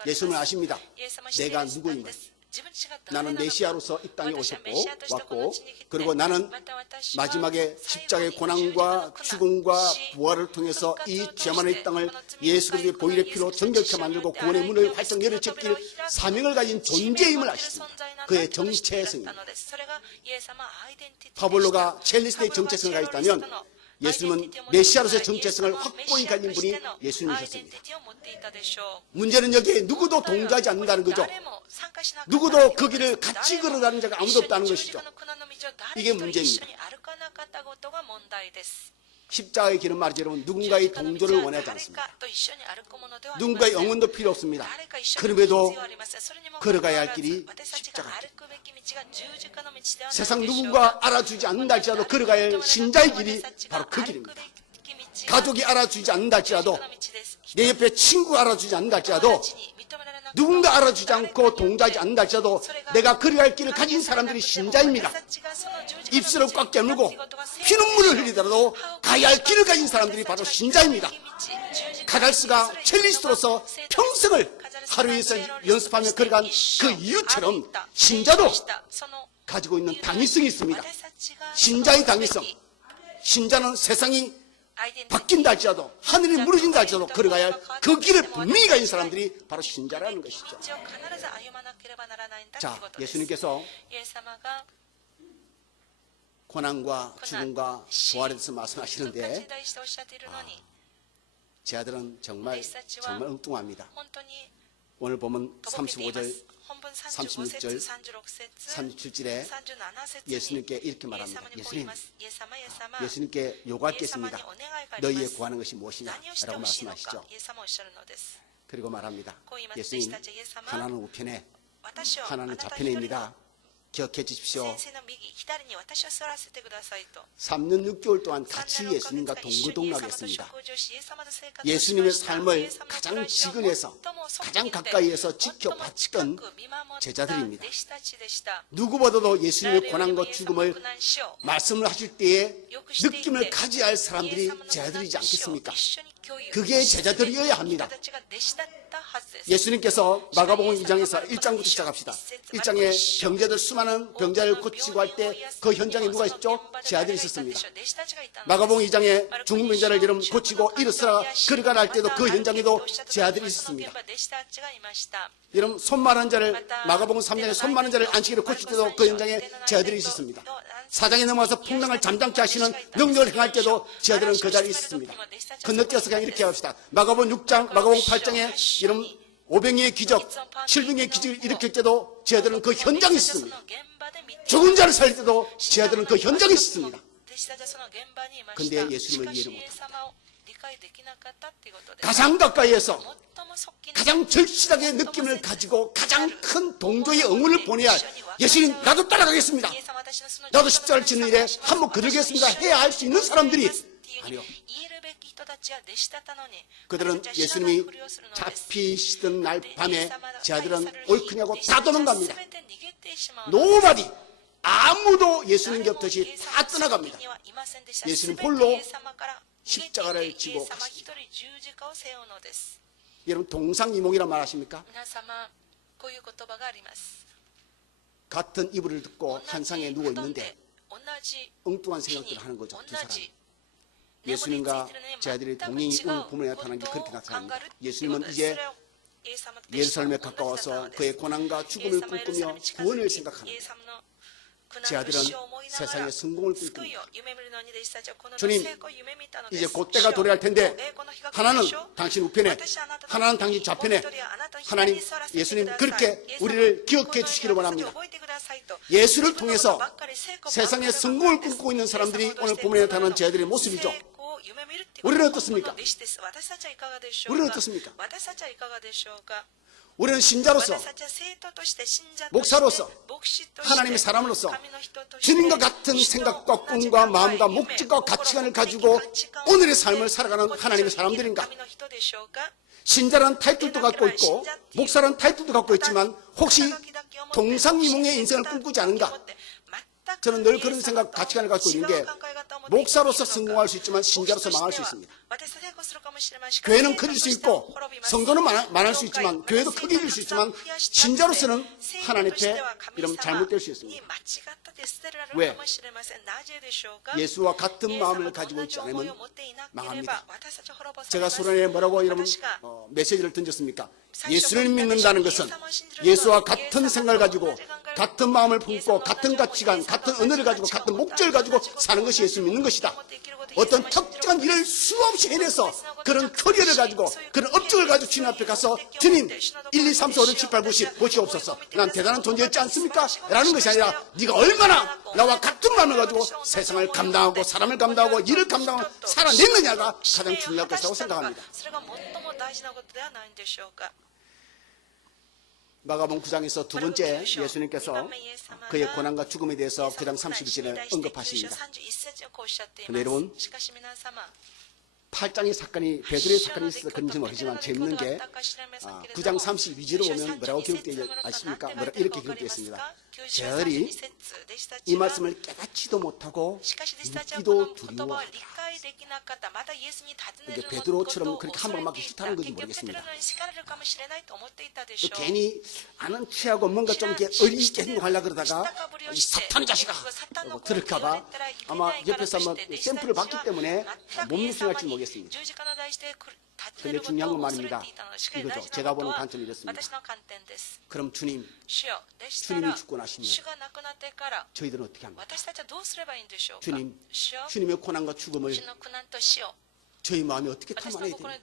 예수님은 아십니다. 내가 누구인가? 나는 메시아로서 이 땅에 왔고 그리고 나는 마지막에 십자가의 고난과 죽음과 부활을 통해서 이 죄만의 땅을 예수 그리스도의 보혈의 피로 정결케 만들고 구원의 문을 활성 열어제길 사명을 가진 존재임을 아십니다. 그의 정체성입니다. 파볼로가 첼리스트의 정체성을 가졌다면 예수님은 메시아로서의 정체성을 확고히 가진 분이 예수님이셨습니다. 문제는 여기에 누구도 동조하지 않는다는 거죠. 누구도 그 길을 같이 걸어가는 자가 아무도 없다는 것이죠. 이게 문제입니다. 십자가의 길은 말이죠, 여러분. 누군가의 동조를 원하지 않습니다. 누군가의 영혼도 필요 없습니다. 그럼에도 걸어가야 할 길이 십자가입니다. 세상 누군가 알아주지 않는다 할지라도 걸어가야 할 신자의 길이 바로 그 길입니다. 가족이 알아주지 않는다 할지라도, 내 옆에 친구가 알아주지 않는다 할지라도, 누군가 알아주지 않고 동조하지 않는다 할지라도 내가 걸어야 할 길을 가진 사람들이 신자입니다. 입술을 꽉 깨물고 피눈물을 흘리더라도 가야 할 길을 가진 사람들이 바로 신자입니다. 카달스가 첼리스트로서 평생을 하루에서 연습하며 걸어간 그 이유처럼 신자도 가지고 있는 당위성이 있습니다. 신자의 당위성. 신자는 세상이 바뀐다 할지라도, 하늘이 무너진다 할지라도 걸어가야 할 그 길을 분명히 가진 사람들이 바로 신자라는 것이죠. 자, 예수님께서 고난과 죽음과 부활에 대해서 말씀하시는데 제 아들은 정말 엉뚱합니다. 오늘 보면 35절, 36절, 37절에 예수님께 이렇게 말합니다. 예수님께 요구할 게 있습니다. 너희의 구하는 것이 무엇이냐? 라고 말씀하시죠. 그리고 말합니다. 예수님, 하나는 우편에, 하나는 좌편에입니다. 기억해 주십시오. 3년 6개월 동안 같이 예수님과 동거동락했습니다. 예수님의 삶을 가장 지근해서, 가장 가까이에서 지켜봤던 제자들입니다. 누구보다도 예수님의 고난과 죽음을 말씀을 하실 때에 느낌을 가져야 할 사람들이 제자들이지 않겠습니까? 그게 제자들이어야 합니다. 예수님께서 마가복음 2장에서 1장부터 시작합시다. 1장에 병자들, 수많은 병자를 고치고 할 때 그 현장에 누가 있죠? 제자들이 있었습니다. 마가복음 2장에 죽은 병자를 여러분 고치고 일어서라 걸어가라 할 때도 그 현장에도 제자들이 있었습니다. 여러분 손 마른 자를, 마가복음 3장에 손 마른 자를 안식일에 고칠 때도 그 현장에 제자들이 있었습니다. 4장에 넘어가서 풍랑을 잠잠케 하시는 능력을 행할 때도 제자들은 그 자리에 있었습니다. 건너뛰어서 그냥 이렇게 합시다. 마가복음 6장, 마가복음 8장에 이런 5병의 기적, 7병의 기적을 일으킬 때도 제자들은 그 현장에 있습니다. 죽은 자를 살릴 때도 제자들은 그 현장에 있습니다. 그런데 예수님을 이해를 못합니다. 가장 가까이에서 가장 절실하게 느낌을 가지고 가장 큰 동조의 응원을 보내야 할, 예수님 나도 따라가겠습니다, 나도 십자가를 짓는 일에 한번 그러겠습니다 해야 할 수 있는 사람들이 아니요, 그들은 예수님이 잡히시던 날 밤에 제자들은 옳으냐고 다 도망갑니다. 노바디, 아무도 예수님 곁없이 다 떠나갑니다. 예수님 홀로 십자가를 지고 가십니다. 여러분 동상이몽이란 말 아십니까? 같은 이불을 듣고 한 상에 누워 있는데 엉뚱한 생각들을 하는 거죠. 두 사람이. 예수님과 제자들이 동행이 오늘 본문에 나타난 게 그렇게 나타납니다. 예수님은 이제 예루살렘에 가까워서 그의 고난과 죽음을 꿈꾸며 구원을 생각합니다. 제자들은 세상의 성공을 꿈꿉니다. 주님, 이제 곧 때가 도래할 텐데 하나는 당신 우편에, 하나는 당신 좌편에, 하나님, 예수님 그렇게 우리를 기억해 주시기를 원합니다. 예수를 통해서 세상의 성공을 꿈꾸고 있는 사람들이 오늘 본문에 나타나는 제자들의 모습이죠. 우리는 어떻습니까? 우리는 어떻습니까? 우리는 신자로서, 목사로서, 하나님의 사람으로서 주님과 같은 생각과 꿈과 마음과 목적과 가치관을 가지고 오늘의 삶을 살아가는 하나님의 사람들인가? 신자라는 타이틀도 갖고 있고 목사라는 타이틀도 갖고 있지만 혹시 동상이몽의 인생을 꿈꾸지 않은가? 저는 늘 그런 생각, 가치관을 갖고 있는 게 목사로서 성공할 수 있지만 신자로서 망할 수 있습니다. 교회는 커질 수 있고 성도는 많을 수 있지만 교회도 크게 될 수 있지만 신자로서는 하나님 앞에 이러면 잘못될 수 있습니다. 왜? 예수와 같은 마음을 가지고 있지 않으면 망합니다. 제가 소련에 뭐라고 이런 메시지를 던졌습니까? 예수를 믿는다는 것은 예수와 같은 생각을 가지고 같은 마음을 품고 같은 가치관, 같은 언어를 가지고 같은 목적을 가지고 사는 것이 예수 믿는 것이다. 어떤 특정한 일을 수없이 해내서 그런 커리어를 가지고 그런 업적을 가지고 주님 앞에 가서 주님 1, 2, 3, 4, 5, 6, 7, 8, 9, 10 보시옵소서. 난 대단한 존재였지 않습니까? 라는 것이 아니라 네가 얼마나 나와 같은 마음을 가지고 세상을 감당하고 사람을 감당하고 일을 감당하고 살아냈느냐가 가장 중요할 것이라고 생각합니다. 마가복음 9장에서 두 번째 예수님께서 그의 고난과 죽음에 대해서 9장 31절에 언급하십니다. 그런데 여러분 8장의 사건이 베드로의 사건이 있어서 그런지 모르지만 재밌는 게 9장 32절에 보면 뭐라고 기록되어 아십니까? 이렇게 기록되어 있습니다. 저들이 이 말씀을 깨닫지도 못하고 묻기도 두려워하다. 이게 베드로처럼 그렇게 한 번 맞기 싫다는 건지 모르겠습니다. 괜히 아는 체하고 뭔가 좀 이렇게 어리게 행동하려고 그러다가 이 사탄 자식아 들을까봐 아마 옆에서 한번 샘플을 받기 때문에 못 묵신할지 모르겠습니다. 그런데 중요한 건 말입니다. 이거죠. 제가 보는 관점이 이렇습니다. 그럼 주님이 죽고 나시면 저희들은 어떻게 합니까? 주님의 고난과 죽음을 저희 마음이 어떻게 담아내야 됩니까?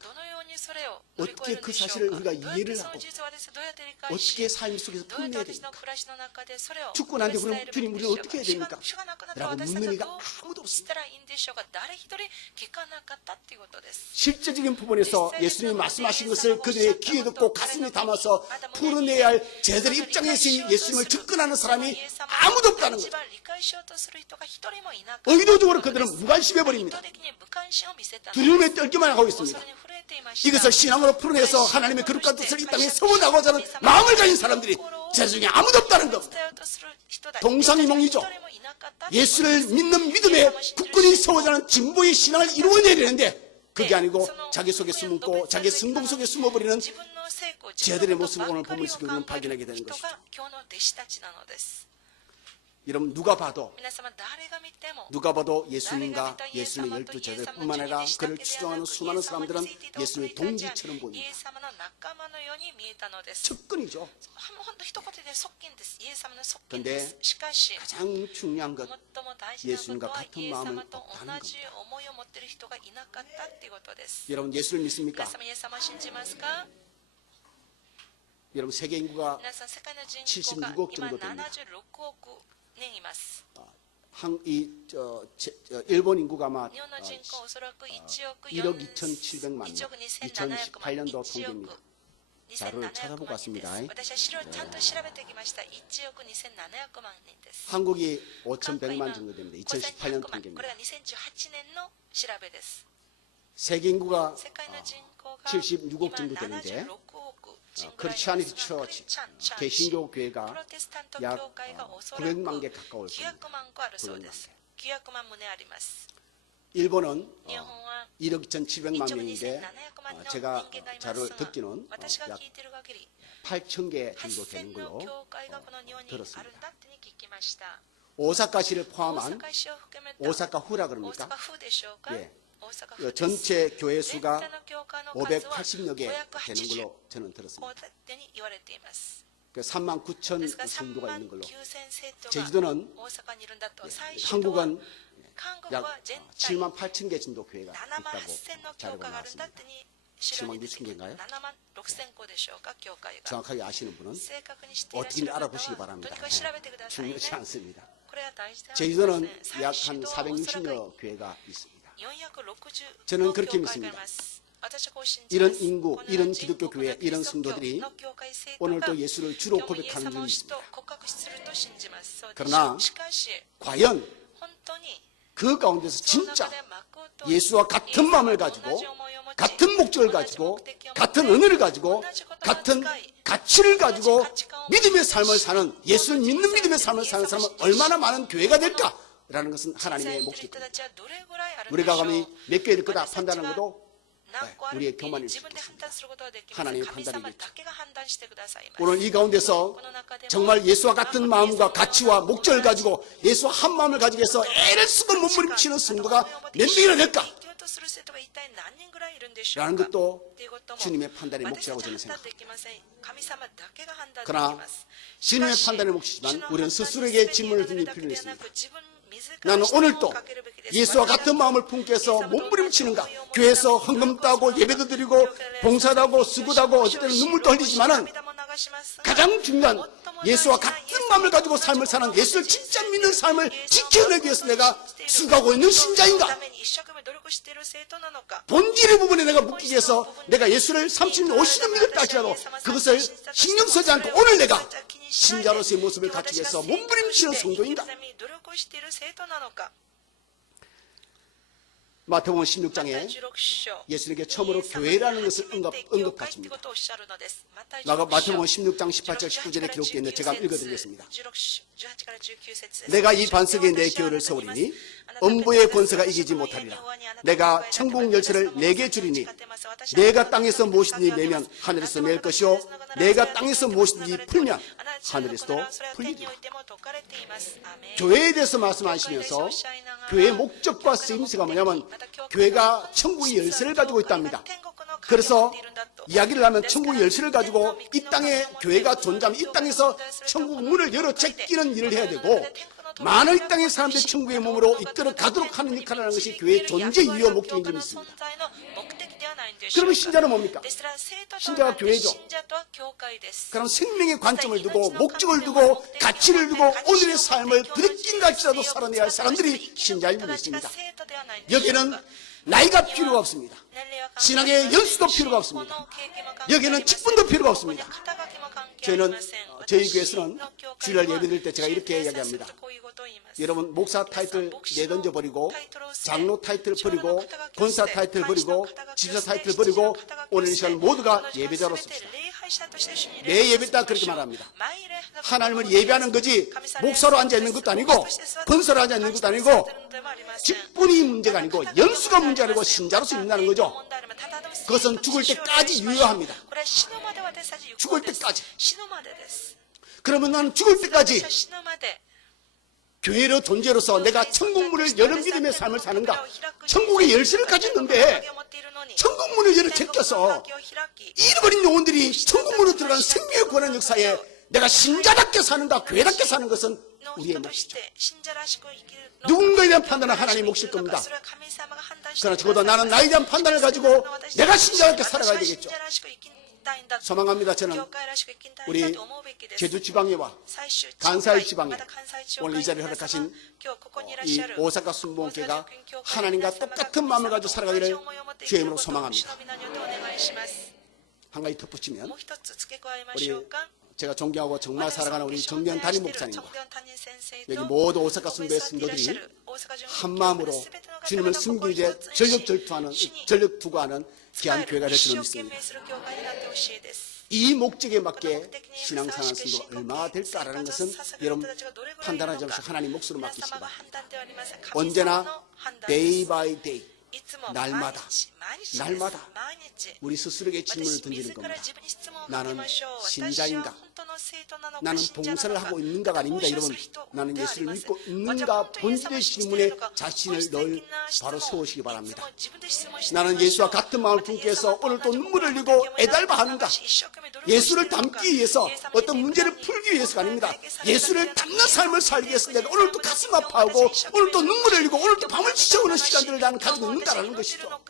어떻게 그 사실을 우리가 이해를 하고 어떻게 삶 속에서 풀어내야 됩니까? 죽고 난 뒤에 그럼 주님 우리는 어떻게 해야 됩니까? 라고 묻는 이가 아무도 없습니다. 실제적인 부분에서 예수님이 말씀하신 것을 그들의 귀에 듣고 가슴에 담아서 풀어내야 할 제자들의 입장에서 예수님을 접근하는 사람이 아무도 없다는 거예요. 의도적으로 그들은 무관심해버립니다. 두려움에 떨기만 하고 있습니다. 이것을 신앙으로 풀어내서 하나님의 거룩한 뜻을 이 땅에 세워나가고자 하는 마음을 가진 사람들이 제 중에 아무도 없다는 겁니다. 동상이몽이죠. 예수를 믿는 믿음에 굳건히 세워자는 진보의 신앙을 이루어내야 되는데 그게 아니고 자기 속에 숨고 자기 성공 속에 숨어버리는 제자들의 모습을 오늘 본문에서 우리는 발견하게 되는 것이죠. 여러분 누가 봐도 예수님과 예수님의 12제자들 뿐만 아니라 그를 추종하는 수많은 사람들은 예수님의 동지처럼 보입니다. 측근이죠. 그런데 가장 중요한 것 예수님과 같은 마음은 없다는 겁니다. 여러분 예수를 믿습니까? 여러분 세계 인구가 76억 정도 됩니다. 일본 인구가 아마 1억 2,700만 명, 2018년도 통계입니다. 자료를 찾아보고 왔습니다. 한국이 5,100만 정도 됩니다. 2018년 통계입니다. 세계 인구가 76억 정도 되는데 크리스찬리티 처치, 개신교 교회가 약 900만 개 가까울 겁니다. 900만 개. 일본은 1억 2,700만 명인데 제가 자료를 듣기는 약 8천 개 정도 되는 걸로 들었습니다. 오사카시를 포함한 오사카후라 그럽니까? 예. 전체 교회 수가 580여 개 되는 걸로 저는 들었습니다. 39,000 정도가 있는 걸로. 제주도는 한국은 약 78,000개 정도 교회가 있다고 자료가 나왔습니다. 76,000개인가요? 정확하게 아시는 분은 어떻게 알아보시기 바랍니다. 중요치 않습니다. 제주도는 약 한 460여 교회가 있습니다. 저는 그렇게 믿습니다. 이런 인구, 이런 기독교 교회, 이런 성도들이 오늘도 예수를 주로 고백하는 줄이 있습니다. 그러나 과연 그 가운데서 진짜 예수와 같은 마음을 가지고, 같은 목적을 가지고, 같은 은혜를 가지고, 같은 가치를 가지고 믿음의 삶을 사는, 예수를 믿는 믿음의 삶을 사는 사람은 얼마나 많은 교회가 될까라는 것은 하나님의 몫입니다. 우리가 감히 몇 교회를 거다 판단하는 것도 우리의 교만일 수 있습니다. 하나님의 판단이겠죠. 오늘 이 가운데서 정말 예수와 같은 마음과 가치와 목적을 가지고 예수와 한 마음을 가지고 해서 애를 쓰고 몸부림치는 성도가 몇 명이나 될까? 라는 것도 주님의 판단의 몫이라고 저는 생각합니다. 그러나 주님의 판단의 몫이지만 우리는 스스로에게 질문을 던질 필요는 있습니다. 나는 오늘도 예수와 같은 마음을 품게 해서 몸부림치는가? 교회에서 헌금 따고 예배도 드리고 봉사도 하고 수고도 하고 어쩔 때는 눈물도 흘리지만은 가장 중요한 예수와 같은 마음을 가지고 삶을 사는, 예수를 진짜 믿는 삶을 지켜내기 위해서 내가 수고하고 있는 신자인가? 본질의 부분에 내가 묶이기 위해서 내가 예수를 30년, 50년 믿었다 할지라도 그것을 신경 쓰지 않고 오늘 내가 신자로서의 모습을 갖추기 위해서 몸부림치는 성도인가? 마태복음 16장에 예수님께 처음으로 교회라는 것을 언급하십니다. 마태복음 16장 18절 19절에 기록되어 있는데 제가 읽어드리겠습니다. 내가 이 반석에 내 교회를 세우리니 음부의 권세가 이기지 못하리라. 내가 천국 열쇠를 내게 주리니 내가 땅에서 무엇이든지 내면 하늘에서 낼 것이요 내가 땅에서 무엇이든지 풀면 하늘에서도 풀리리라. 교회에 대해서 말씀하시면서 교회의 목적과 쓰임새가 뭐냐면 교회가 천국의 열쇠를 가지고 있답니다. 그래서 이야기를 하면 천국의 열쇠를 가지고 이 땅에 교회가 존재하면 이 땅에서 천국 문을 열어 제끼는 일을 해야 되고, 많은 이 땅의 사람들이 천국의 몸으로 이끌어 가도록 하는 역할을 하는 것이 교회의 존재 이유와 목적인 점이 있습니다. 그러면 신자는 뭡니까? 신자가 교회죠. 그럼 생명의 관점을 두고 목적을 두고 가치를 두고 오늘의 삶을 부대낀다 할지라도 살아내야 할 사람들이 신자일 뿐 있습니다. 여기에는 나이가 필요가 없습니다. 신앙의 연수도 필요가 없습니다. 여기에는 직분도 필요가 없습니다. 저희 교회에서는 주일날 예배 드릴 때 제가 이렇게 이야기합니다. 여러분, 목사 타이틀 내던져 버리고, 장로 타이틀 버리고, 권사 타이틀 버리고, 집사 타이틀 버리고 오늘 이 시간 모두가 예배자로 씁시다. 내 예배 때 그렇게 말합니다. 하나님을 예배하는 거지 목사로 앉아있는 것도 아니고 권사로 앉아있는 것도 아니고 직분이 문제가 아니고 연수가 문제가 아니고 신자로서 있다는 거죠. 그것은 죽을 때까지 유효합니다. 죽을 때까지. 그러면 나는 죽을 때까지 교회로 존재로서 내가 천국문을 여는 믿음의 삶을 사는가? 천국의 열쇠를 가졌는데 천국문을 열어 제껴서 잃어버린 영혼들이 천국문으로 들어가는 생명의 권한 역사에 내가 신자답게 사는가? 교회답게 사는 것은 우리의 몫이죠. 누군가에 대한 판단은 하나님의 몫일 겁니다. 그러나 적어도 나는 나에 대한 판단을 가지고 내가 신자답게 살아가야 되겠죠. 소망합니다. 저는 우리 제주 지방회와 간사이 지방회, 오늘 이 자리를 허락하신 이 오사카 순복음교회가 하나님과 똑같은 마음을 가지고 살아가기를 주의 이름으로 소망합니다. 한 가지 덧붙이면 우리 제가 존경하고 정말 사랑하는 우리 정면 담임 목사님과 여기 모두 오사카 순교회 성도들이 한 마음으로 주님을 숨기기 위해 전력 투구하는 귀한 교회가 될 줄 믿습니다. 이 목적에 맞게 신앙생활 성도가 얼마나 될까라는 것은 여러분 판단하지 않으시고 하나님 몫으로 맡기시기 바랍니다. 언제나 day by day, 날마다 우리 스스로에게 질문을 던지는 겁니다. 나는 신자인가? 나는 봉사를 하고 있는가가 아닙니다. 여러분, 나는 예수를 믿고 있는가? 본질의 질문에 자신을 늘 바로 세우시기 바랍니다. 나는 예수와 같은 마음을 품기 위해서 오늘도 눈물을 흘리고 애달바하는가? 예수를 닮기 위해서 어떤 문제를 풀기 위해서가 아닙니다. 예수를 닮는 삶을 살기 위해서 내가 오늘도 가슴 아파하고 오늘도 눈물을 흘리고 오늘도 밤을 지쳐오는 시간들을 나는 가지고 있는가라는 것이죠.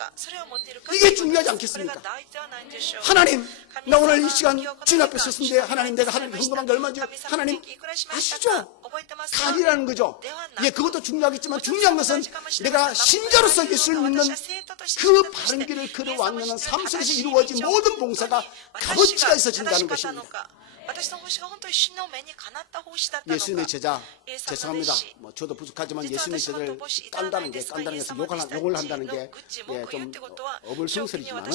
이게 중요하지 않겠습니까? 하나님, 나 오늘 이 시간 주님 앞에 섰는데 하나님 내가 하나님께 헌금한 게 얼마인지 하나님 아시죠? 간이라는 거죠. 예, 그것도 중요하겠지만 중요한 것은 내가 신자로서 예수를 믿는 그 바른 길을 걸어왔는 삶 속에서 이루어진 모든 봉사가 값어치가 있어진다는 것입니다. 예수님의 제자, 죄송합니다. 저도 부족하지만 예수님의 제자를 깐다는 것은 욕을 한다는 게 좀 어불성설이지만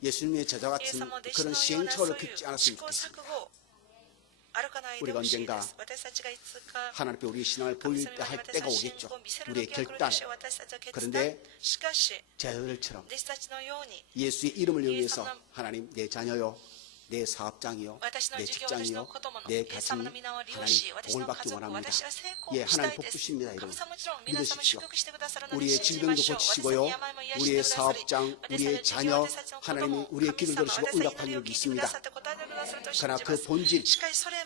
예수님의 제자 같은 그런 시행착오를 겪지 않았으면 좋겠습니다. 우리가 언젠가 하나님 앞에 우리의 신앙을 보일 때 할 때가 오겠죠. 우리의 결단. 그런데 제자들처럼 예수의 이름을 위해서 하나님 내 자녀요, 내 사업장이요, 내 직장이요, 내 가정이 하나님 복을 받기 원합니다. 예, 하나님 복 주십니다. 여러분 믿으십시오. 우리의 질병도 고치시고요, 우리의 사업장, 우리의 자녀 하나님이 우리의 기도를 들으시고 응답하는 일이 있습니다. 그러나 그 본질,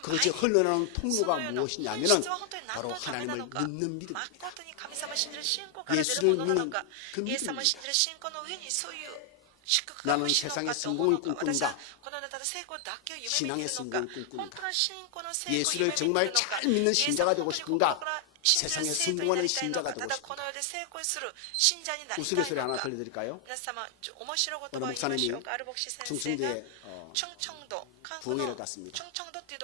그것이 흘러나오는 통로가 무엇이냐면은 바로 하나님을 믿는 믿음입니다. 예수를 믿는 그 믿음입니다. 나는 세상의 성공을 꿈꾼다. 신앙의 성공을 꿈꾼다. 예수를 정말 잘 믿는 신자가 되고 싶은가? 세상에 성공하는 신자가 되고 싶은가? 우스갯소리 하나 들려드릴까요? 어느 목사님이 충청도에 부흥회를 갔습니다.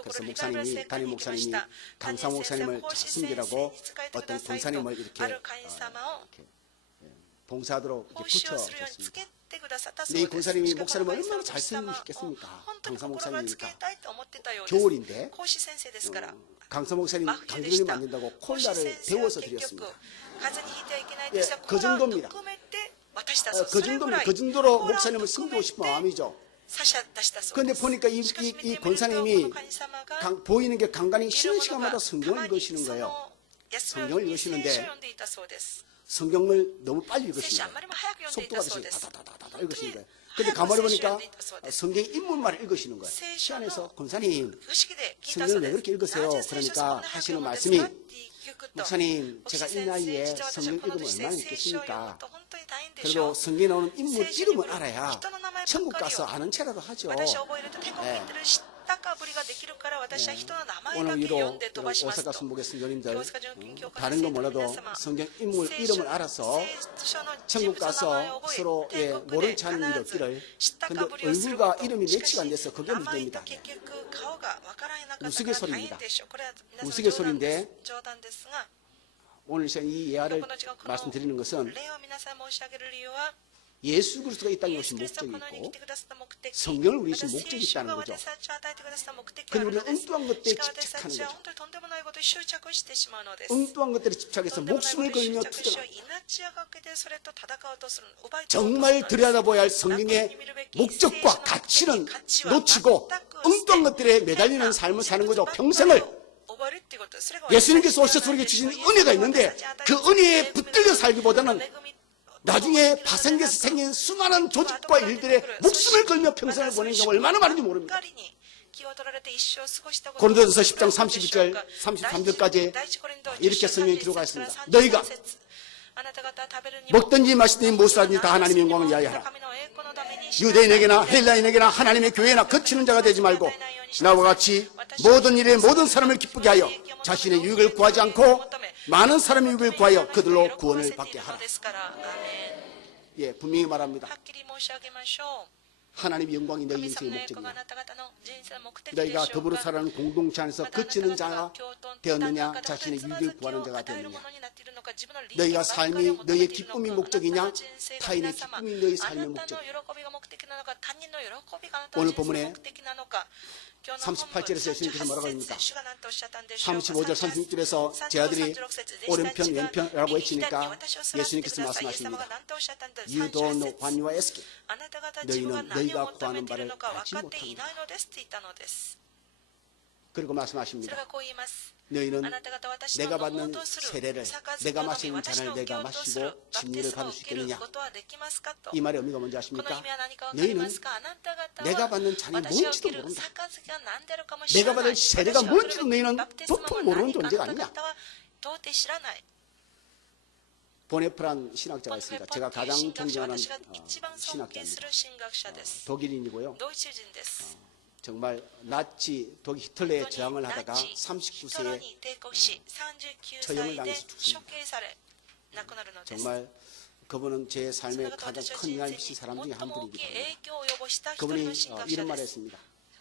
그래서 목사님이, 담임 목사님이 강사 목사님을 잘 섬기라고 어떤 권사님을 이렇게 봉사하도록 이렇게 붙여줬습니다. 근데 이 권사님이 목사님을 얼마나 잘 섬기셨겠습니까? 강사 목사님이니까. 겨울인데 강사 목사님 강사님이 만든다고 콜라를 데워서 드렸습니다. 예, 그 정도입니다. 그 정도입니다. 그 정도로 목사님을 섬기고 싶은 마음이죠. 그런데 보니까 이 권사님이 보이는 게 간간히 쉬는 시간마다 성경을 읽으시는 거예요. 성경을 읽으시는데 성경을 너무 빨리 읽으시는 거예요. 속도가 되시고 다다다다다 읽으시는 거예요. 근데 가만히 보니까 성경 인물만 읽으시는 거예요. 시안에서 권사님 성경을 왜 그렇게 읽으세요? 그러니까 하시는 말씀이 목사님 제가 이 나이에 성경 읽으면 얼마나 읽겠습니까? 그래도 성경에 나오는 인물 이름을 알아야 천국 가서 아는 체라도 하죠. 네. 오늘 위로 오사카 순복의 선교님들 다른 건 몰라도 성경 인물 이름을 알아서 천국 가서 서로 모른 체 하는 일이 없기를. 근데 얼굴과 이름이 매치가 안 돼서 그게 문제입니다. 우스갯소리입니다. 우스갯소리인데 오늘 이 예화를 말씀드리는 것은 예수 그리스도가 이 땅에 오신 목적이 있고 성경을 우리 주신 목적이 있다는 거죠. 그런데 우리는 엉뚱한 것들에 집착하는 거죠. 엉뚱한 것들에 집착해서 목숨을 걸며 투쟁합니다. 정말 들여다봐야 할 성경의 목적과 가치는 놓치고 엉뚱한 것들에 매달리는 삶을 사는 거죠. 평생을. 예수님께서 오셔서 우리에게 주신 은혜가 있는데 그 은혜에 붙들려 살기보다는 나중에 파생돼서 생긴 수많은 조직과 일들에 목숨을 걸며 평생을 보내는 경우가 얼마나 많은지 모릅니다. 고린도전서 10장 32절 33절까지 이렇게 성경에 기록하여 있습니다. 너희가 먹든지 마시든지 무엇을 하든지 다 하나님의 영광을 위하여 하라. 유대인에게나 헬라인에게나 하나님의 교회나 거치는 자가 되지 말고 나와 같이 모든 일에 모든 사람을 기쁘게 하여 자신의 유익을 구하지 않고 많은 사람의 유익을 구하여 그들로 구원을 받게 하라. 예, 분명히 말합니다. 하나님의 영광이 너희 인생의 목적이냐. 너희가 더불어 살아가는 공동체 안에서 거치는 자가 되었느냐, 자신의 유익을 구하는 자가 되었느냐. 너희가 삶이 너희의 기쁨이 목적이냐, 타인의 기쁨이 너희 삶의 목적이냐. 오늘 본문에 38절에서 예수님께서 뭐라고 합니까? 35절 36절에서 제 아들이 오른편 왼편이라고 외치니까 예수님께서 말씀하십니다. You don't know what you are asking. 너희는 너희가 구하는 바를 알지 못합니다. 그리고 말씀하십니다. 너희는 내가 받는 세례를, 내가 마시는 잔을 내가 마시고 진리를 받을 수 있겠느냐? 이 말의 의미가 뭔지 아십니까? 너희는 내가 받는 잔이 뭔지도 모른다. 내가 받을 세례가 뭔지도 너희는 도통 모르는 존재가 아니냐? 到底知らない。 보네프란 신학자가 있습니다. 제가 가장 존경하는 私が一番尊敬す 신학자입니다. る神学者です。 독일인이고요. ドイツ人です。 정말 나치 독일 히틀러에 本当に 저항을 ナ 하다가 チヒトラー 39세에 に抵抗し39 처형을 歳で 당해서 죽습니다. 処刑され亡くなるのです。 정말 그분은 제 その 삶에 方 가장 私の 큰 人 영향을 生 미친 に 사람 最 중에 한 も大き 분이기도 い 합니다. 影響を及ぼした一人 그분이 の神学者 이런 で 말을 す。 했습니다.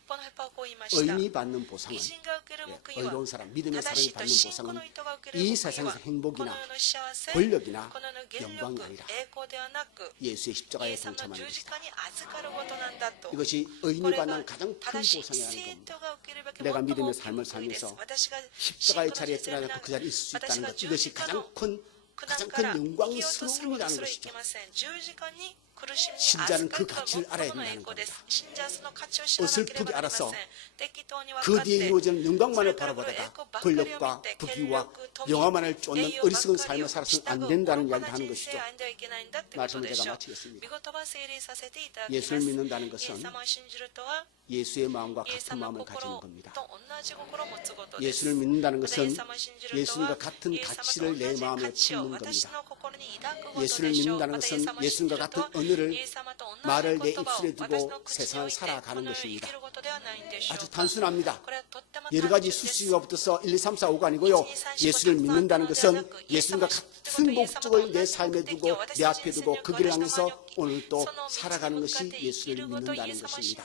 このヘッパーはこう言いました。 의인이 받는 보상은 偉人が受ける報いは 의로운 사람, 믿음의 正 사람이 しいと 받는 信仰 보상은 の人が受ける 이 報い 세상에서 はこの 행복이나 世の幸せ、 권력이나 この世の権 영광이 力、 아니라 栄光ではなく、 예수의 イエ 십자가에 ス様の 동참하는 十 것이다. 字架に預かることなんだと。 이것이 こ 의인이 れが 받는 가장 큰 正しい 보상이라는 生 겁니다. 徒が受けるべき 내가 最も 믿음의 大きい 삶을 報いです。 살면서 私が 십자가의 信仰の 자리에 人生を 떠나서 그 자리에 있을 수 私 있다는 が 것 十 이것이 字架 가장 の 큰 苦 가장 難から 큰 生きようとすること 영광스러움이라는 すらい 것이죠. けません。十字架に苦しみに 신자는 預か 그 ること 가치를 が 알아야 最もの栄 된다는 光です 겁니다. 。信者はその価値を知らなけれ 어설프게 ばなりませ 알아서 ん。適当に分か 그 っ 뒤에 て 이루어지는 それ 영광만을 から来る 바라보다가 栄光ばっかりを見 권력과 て権 부귀와 力、富、 영화만을 쫓는 栄誉ばっ 어리석은 かり 삶을 を 살아서는 従 안 う 된다는 愚か 이야기를 な 하는 人生 것이죠. を歩んではいけないんだってこと 말씀을 でし 제가 ょう。 마치겠습니다. 御言葉を整理させていただきます。 예수를 믿는다는 イエス 것은 様を信じるとは 예수의 마음과 イエス 같은 様の 마음을 가지는 心 겁니다. と同じ心を持つことです。 예수를 믿는다는 また 것은 イエス様を信じると 예수님과 は 같은 イエス様と 가치를 同 내 じ 마음에 価値を 품는 私 겁니다. の心に抱くことで 예수를 しょう。 믿는다는 またイエス 것은 様を信じ 예수님과 ると 같은 언어를 イエス様と同 말을 じ 내 言葉を 입술에 私 두고 の口に 세상을 置いてこ 살아가는 の世を生 것입니다. きることではないんでしょう 아주 か。 단순합니다. これはとっても 여러 単 가지 純です。 수식어가 붙어서 1, 2, 3, 4, 5가 아니고요. 예수를 믿는다는 것은 예수님과 같은 목적을 내 삶에 두고 내 앞에 두고 그 길을 향해서 오늘 또 살아가는 것이 예수를 믿는다는 것입니다.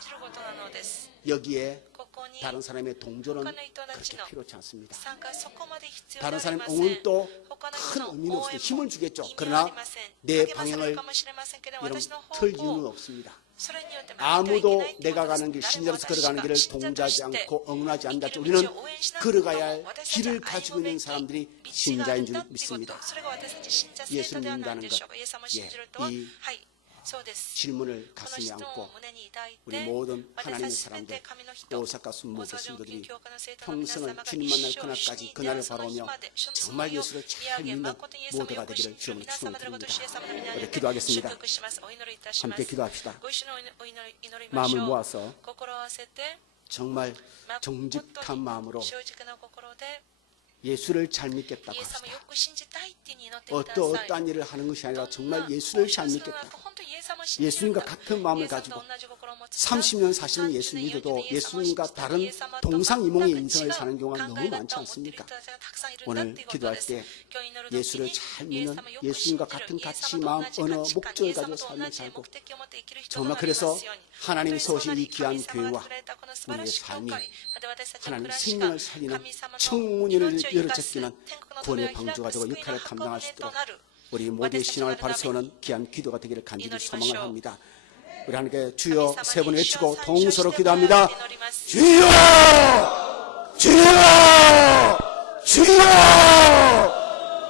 여기에 다른 사람의 동조는 그렇게 필요치 않습니다. 다른 사람의 응원도 큰 의미는 없습니다. 힘을 주겠죠. 그러나 내 방향을 여러분 틀 이유는 없습니다. 아무도 내가 가는 길, 신자로서 걸어가는 길을 동조하지 않고 응원하지 않는다. 우리는 걸어가야 할 길을 가지고 있는 사람들이 신자인 줄 믿습니다. 예수를 믿는다는 것, 이 질문을 가슴에 안고 우리 모든 하나님의 사람들, 오사카 순모 교수들이 평생을 주님 만날 그날까지 그날을 바라보며 정말 예수를 잘 믿는 모두가 되기를 주님으로 축원드립니다. 우리 기도하겠습니다. 함께 기도합시다. 마음을 모아서 정말 정직한 마음으로 예수를 잘 믿겠다고 합시다. 어떠한 일을 하는 것이 아니라 정말 예수를 잘 믿겠다. 예수님과 같은 마음을 가지고 30년 40년 예수 믿어도 예수님과 다른 동상이몽의 인생을 사는 경우가 너무 많지 않습니까? 오늘 기도할 때 예수를 잘 믿는 예수님과 같은 가치, 마음, 언어, 목적을 가지고 삶을 살고 정말 그래서 하나님이 세우신 이 귀한 교회와 우리의 삶이 하나님 생명을 살리는 청문회를 열어젖기는 구원의 방주가 되고 역할을 감당할 수 있도록 우리 모두의 신앙을 바로 세우는 귀한 기도가 되기를 간절히 소망을 합니다. 우리 하나님께 주여 세 번 외치고 동서로 기도합니다. 주여! 주여! 주여!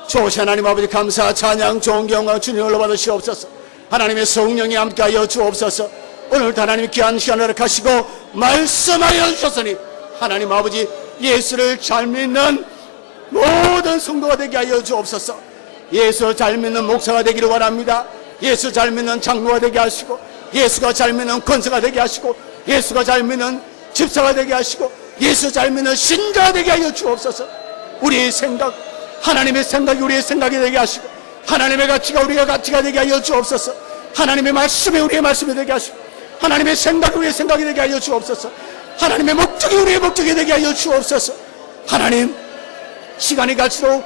조시 하나님 아버지 감사 찬양 존경과 주님을 올라받으시옵소서. 하나님의 성령이 함께하여 주옵소서. 오늘도 하나님 귀한 시간을 허락하시고 말씀하여 주셨으니 하나님 아버지 예수를 잘 믿는 모든 성도가 되게 하여 주옵소서. 예수 잘 믿는 목사가 되기를 원합니다. 예수 잘 믿는 장로가 되게 하시고 예수가 잘 믿는 권사가 되게 하시고 예수가 잘 믿는 집사가 되게 하시고 예수 잘 믿는 신자가 되게 하여 주옵소서. 우리의 생각, 하나님의 생각이 우리의 생각이 되게 하시고 하나님의 가치가 우리의 가치가 되게 하여 주옵소서. 하나님의 말씀이 우리의 말씀이 되게 하시고 하나님의 생각이 우리의 생각이 되게 하여 주옵소서. 하나님의 목적이 우리의 목적이 되게 하여 주옵소서. 하나님, 시간이 갈수록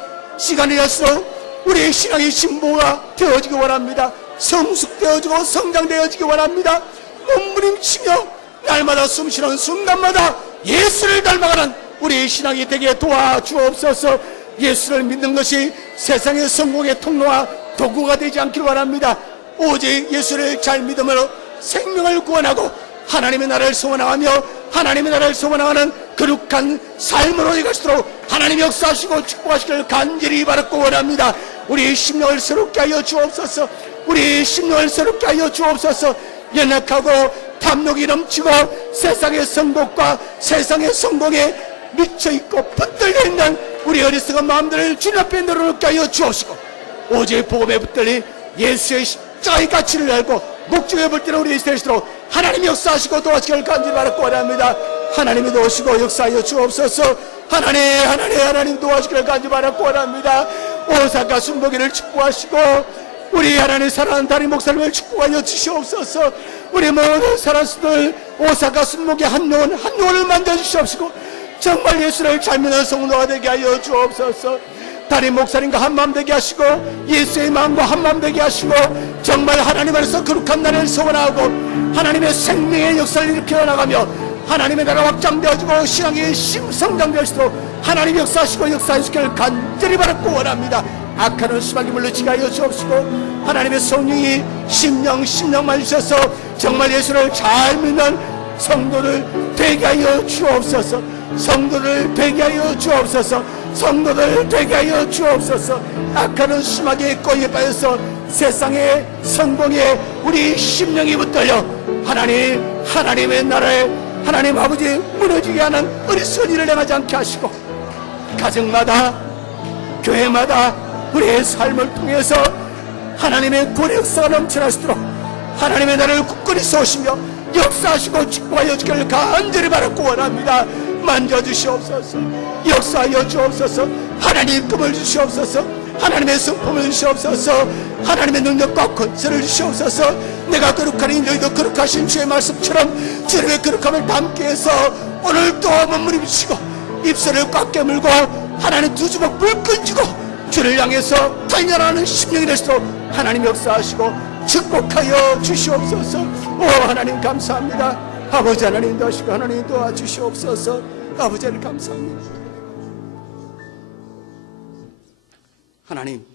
우리의 신앙의 진보가 되어지기 원합니다. 성숙되어지고 성장되어지기 원합니다. 몸부림치며 날마다 숨쉬는 순간마다 예수를 닮아가는 우리의 신앙이 되게 도와주옵소서. 예수를 믿는 것이 세상의 성공의 통로와 도구가 되지 않기를 원합니다. 오직 예수를 잘 믿음으로 생명을 구원하고 하나님의 나라를 소원하며 하나님의 나라를 소원하는 거룩한 삶으로 이갈 수 있도록 하나님 역사하시고 축복하시기를 간절히 바라고 원합니다. 우리의 심령을 새롭게 하여 주옵소서. 우리의 심령을 새롭게 하여 주옵소서. 연약하고 탐욕이 넘치고 세상의 성공과 세상의 성공에 미쳐있고 붙들려 있는 우리 어리석은 마음들을 주님 앞에 내려놓게 하여 주옵시고 오직 복음에 붙들린 예수의 십자가의 가치를 알고 목적에 붙들려 우리 이스라엘로 하나님 역사하시고 도와주시기를 간절히 바라고 원합니다. 하나님이 도우시고 역사하여 주옵소서. 하나님 도와주기를 간절히 구원합니다. 오사카 순복이를 축복하시고 우리 하나님 사랑하는 담임 목사님을 축복하여 주시옵소서. 우리 모든 사랑스들 오사카 순복의 한 영혼을 만져주시옵시고 정말 예수를 잘 믿는 성도가 되게 하여 주옵소서. 담임 목사님과 한마음 되게 하시고 예수의 마음과 한마음 되게 하시고 정말 하나님 안에서 거룩한 나라를 소원하고 하나님의 생명의 역사를 일으켜 나가며 하나님의 나라 확장되어지고 신앙의 성장되어지도록 하나님 역사하시고 역사하시기를 간절히 바라고 원합니다. 악한 수박이 물러지게 하여 주옵시고 하나님의 성령이 심령만 주셔서 정말 예수를 잘 믿는 성도를 되게 하여 주옵소서. 성도를 되게 하여 주옵소서. 성도들 되게 하여 주옵소서. 악한 수박에 꼬이에 빠져서 세상의 성공에 우리 심령이 붙들려 하나님의 나라에 하나님 아버지 무너지게 하는 어리석은 일을 행하지 않게 하시고 가정마다 교회마다 우리의 삶을 통해서 하나님의 구원의 역사가 넘쳐나시도록 하나님의 나라를 굳건히 세우시며 역사하시고 축복하여 주기를 간절히 바라고 원합니다. 만져주시옵소서. 역사하여 주옵소서. 하나님 꿈을 주시옵소서. 하나님의 성품을 주시옵소서. 하나님의 능력과 권세를 주시옵소서. 내가 거룩하니 너희도 거룩하신 주의 말씀처럼 주님의 거룩함을 담게 해서 오늘도 몸부림치고 입술을 꽉 깨물고 하나님 두 주먹 불끈 쥐고 주를 향해서 달려나가는 심령이 되시도록 하나님 역사하시고 축복하여 주시옵소서. 오 하나님 감사합니다. 아버지 하나님 도와주시고 하나님 도와주시옵소서. 아버지 하나님 감사합니다. 하나님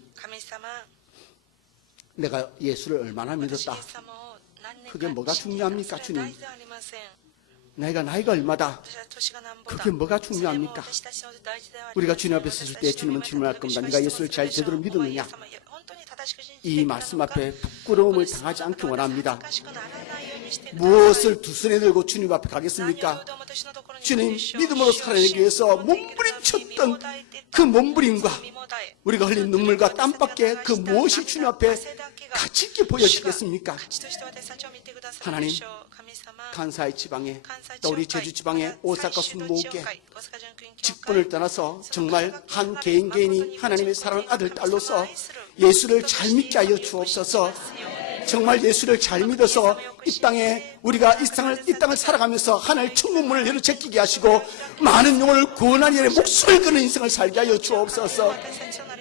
내가 예수를 얼마나 믿었다. 그게 뭐가 중요합니까 주님? 나이가 얼마다. 그게 뭐가 중요합니까? 우리가 주님 앞에 섰을 때 주님은 질문할 겁니다. 네가 예수를 잘 제대로 믿었느냐? 이 말씀 앞에 부끄러움을 당하지 않기 원합니다. 무엇을 두 손에 들고 주님 앞에 가겠습니까? 주님 믿음으로 살아내기 위해서 몸부림쳤던 그 몸부림과 우리가 흘린 눈물과 땀밖에 그 무엇이 주님 앞에 가치 있게 보여지겠습니까? 하나님 간사이 지방에 또 우리 제주 지방의 오사카 순복에 직분을 떠나서 정말 한 개인이 하나님의 사랑하는 아들 딸로서 예수를 잘 믿게 하여 주옵소서. 정말 예수를 잘 믿어서 이 땅에 우리가 이 땅을 살아가면서 하나님의 천국문을 열어 제끼게 하시고 많은 영혼을 구원하는 일에 목숨을 거는 인생을 살게 하여 주옵소서.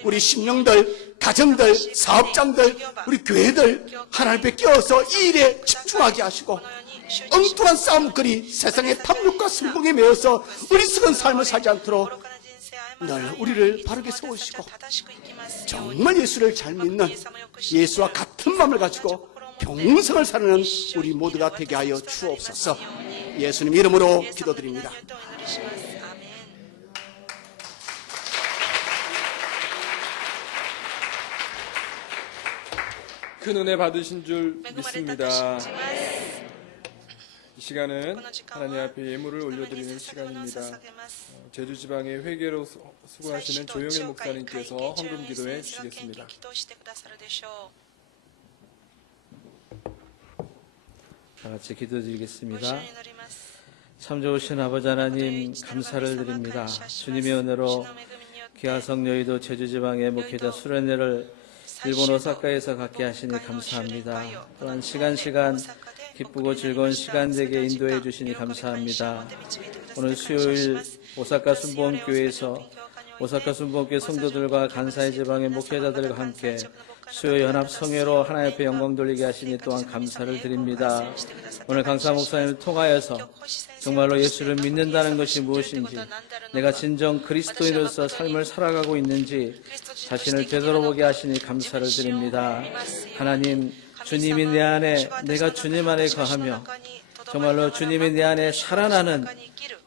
우리 심령들, 가정들, 사업장들, 우리 교회들 하나님 앞에 끼어서 이 일에 집중하게 하시고 엉뚱한 싸움거리 세상의 탐욕과 승봉에 매여서 어리석은 삶을 살지 않도록 늘 우리를 바르게 세우시고 정말 예수를 잘 믿는 예수와 같은 마음을 가지고 평생을 사는 우리 모두가 되게 하여 주옵소서. 예수님 이름으로 기도드립니다. 큰 은혜 받으신 줄 믿습니다. 이 시간은 하나님 앞에 예물을 올려드리는 시간입니다. 제주 지방의 회계로 수고하시는 조영일 목사님께서 헌금 기도해 주시겠습니다. 다 같이 기도드리겠습니다. 참 좋으신 아버지 하나님 감사를 드립니다. 주님의 은혜로 기아성 여의도 제주 지방의 목회자 수련회를 일본 오사카에서 갖게 하시니 감사합니다. 또한 시간 기쁘고 즐거운 시간 되게 인도해 주시니 감사합니다. 오늘 수요일 오사카 순복음교회에서 오사카 순복음교회 성도들과 간사이 지방의 목회자들과 함께 수요 연합 성회로 하나님 앞에 영광 돌리게 하시니 또한 감사를 드립니다. 오늘 강사 목사님을 통하여서 정말로 예수를 믿는다는 것이 무엇인지, 내가 진정 그리스도인으로서 삶을 살아가고 있는지 자신을 되돌아보게 하시니 감사를 드립니다. 하나님, 주님이 내 안에, 내가 주님 안에 거하며 정말로 주님이 내 안에 살아나는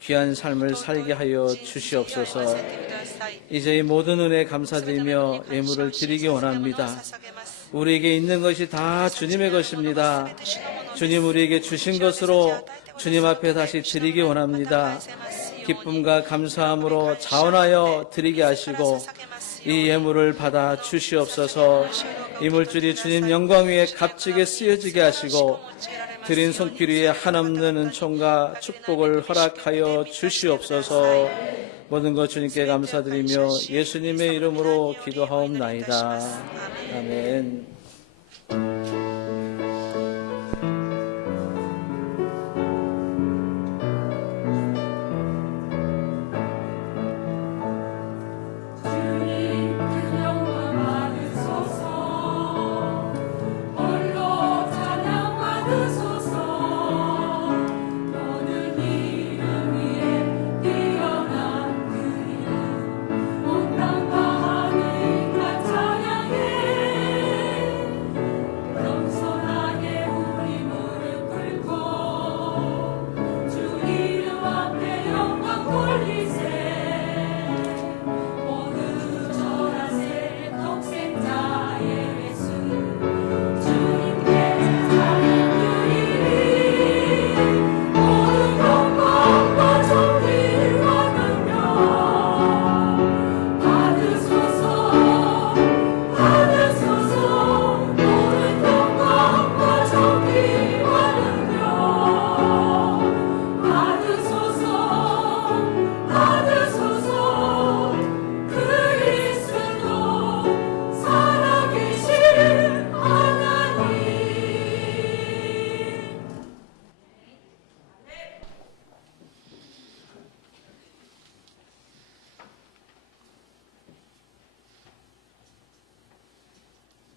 귀한 삶을 살게 하여 주시옵소서. 이제 이 모든 은혜에 감사드리며 예물을 드리기 원합니다. 우리에게 있는 것이 다 주님의 것입니다. 주님 우리에게 주신 것으로 주님 앞에 다시 드리기 원합니다. 기쁨과 감사함으로 자원하여 드리게 하시고 이 예물을 받아 주시옵소서. 이 물질이 주님 영광 위에 값지게 쓰여지게 하시고 드린 손길 위에 한없는 은총과 축복을 허락하여 주시옵소서. 모든 것 주님께 감사드리며 예수님의 이름으로 기도하옵나이다. 아멘.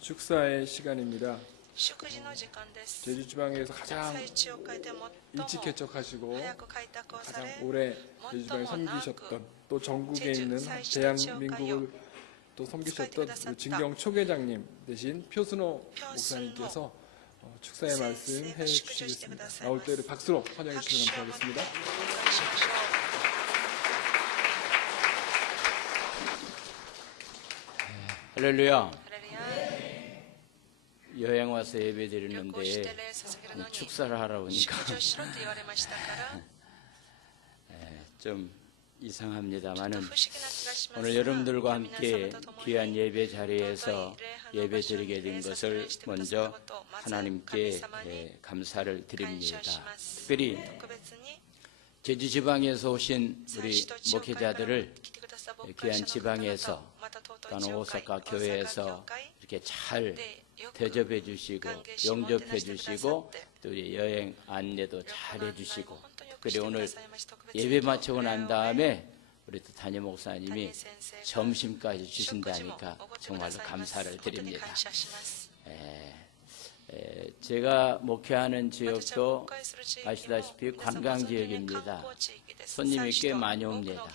축사의 시간입니다. 祝辞の時間です。 제주지방에서 가장 最中会で最も 일찍 개척하시고 早く開拓をさ 가장 れ、 오래 제주지방에 섬기셨던 또 전국에 있는 대한민국을 또 섬기셨던 우리 진경 초계장님 대신 표순호 목사님께서 축사의 말씀 해주시겠습니다. 나올 때를 박수로 환영해 주시면 감사하겠습니다. 할렐루야. 여행 와서 예배 드리는데 축사를 하라 보니까 좀 이상합니다만은 오늘 여러분들과 함께 귀한 예배 자리에서 예배 드리게 된 것을 먼저 하나님께 감사를 드립니다. 특별히 제주 지방에서 오신 우리 목회자들을 귀한 지방에서 또는 오사카 교회에서 이렇게 잘 대접해 주시고 영접해 주시고 또 우리 여행 안내도 잘 해 주시고 특별히 오늘 예배 마치고 난 다음에 우리 또 담임 목사님이 점심까지 주신다니까 정말로 감사를 드립니다. 제가 목회하는 지역도 아시다시피 관광 지역입니다. 손님이 꽤 많이 옵니다.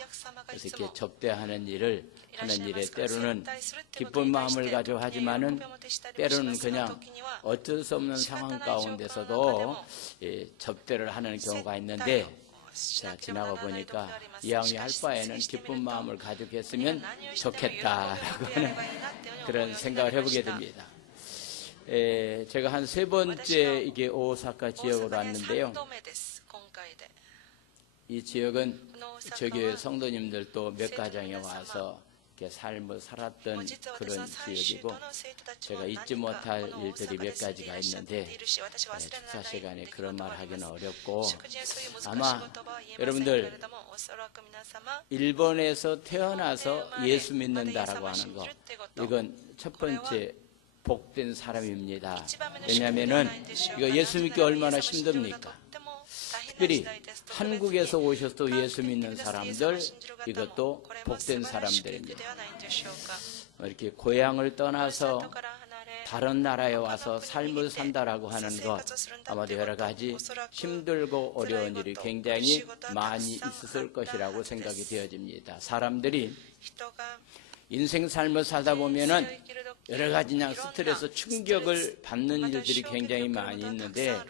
그래서 이렇게 접대하는 일을 하는 일에 때로는 기쁜 마음을 가지고 하지만은 때로는 그냥 어쩔 수 없는 상황 가운데서도 접대를 하는 경우가 있는데 자, 지나가 보니까 이왕이 할 바에는 기쁜 마음을 가지고 했으면 좋겠다라고 하는 그런 생각을 해보게 됩니다. 제가 한 3번째 이게 오사카 지역으로 왔는데요. 이 지역은 저기 성도님들도 몇 가정에 와서 이렇게 삶을 살았던 그런 지역이고 제가 잊지 못할 일들이 몇 가지가 있는데 축사 시간에 그런 말 하기는 어렵고 아마 여러분들 일본에서 태어나서 예수 믿는다라고 하는 거 이건 첫 번째 복된 사람입니다. 왜냐하면은 이거 예수 믿기 얼마나 힘듭니까? 특별히 한국에서 오셔서 예수 믿는 사람들 이것도 복된 사람들입니다. 이렇게 고향을 떠나서 다른 나라에 와서 삶을 산다라고 하는 것 아마도 여러 가지 힘들고 어려운 일이 굉장히 많이 있었을 것이라고 생각이 되어집니다. 사람들이 인생 삶을 살다 보면은 여러 가지 그냥 스트레스 충격을 받는 일들이 굉장히 많이 있는데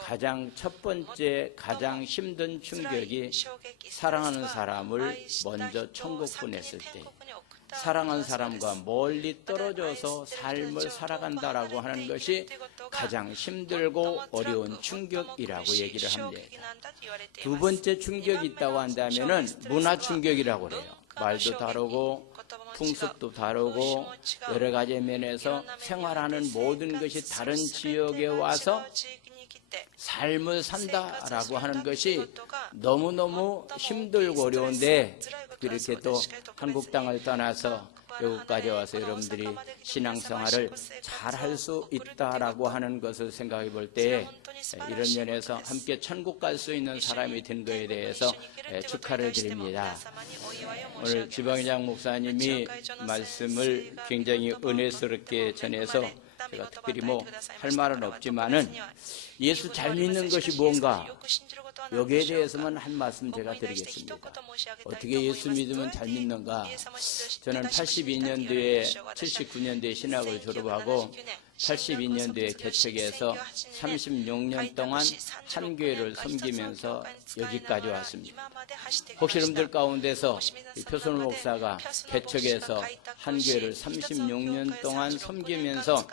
가장 첫 번째 가장 힘든 충격이 사랑하는 사람을 먼저 천국 보냈을 때 사랑하는 사람과 멀리 떨어져서 삶을 살아간다라고 하는 것이 가장 힘들고 어려운 충격이라고 얘기를 합니다. 두 번째 충격이 있다고 한다면은 문화 충격이라고 그래요. 말도 다르고 풍습도 다르고 여러 가지 면에서 생활하는 모든 것이 다른 지역에 와서 삶을 산다라고 하는 것이 너무너무 힘들고 어려운데 이렇게 또 한국 땅을 떠나서 여기까지 와서 여러분들이 신앙생활을 잘 할 수 있다라고 하는 것을 생각해 볼 때 이런 면에서 함께 천국 갈 수 있는 사람이 된 것에 대해서 축하를 드립니다. 오늘 지방장 목사님이 말씀을 굉장히 은혜스럽게 전해서 제가 특별히 뭐 할 말은 없지만은 예수 잘 믿는 것이 뭔가 여기에 대해서만 한 말씀 제가 드리겠습니다. 어떻게 예수 믿으면 잘 믿는가? 저는 82년도에 79년도에 신학을 졸업하고 82년도에 개척해서 36년 동안 한 교회를 섬기면서 여기까지 왔습니다. 혹시 여러분들 가운데서 표선우 목사가 개척해서 한 교회를 36년 동안 섬기면서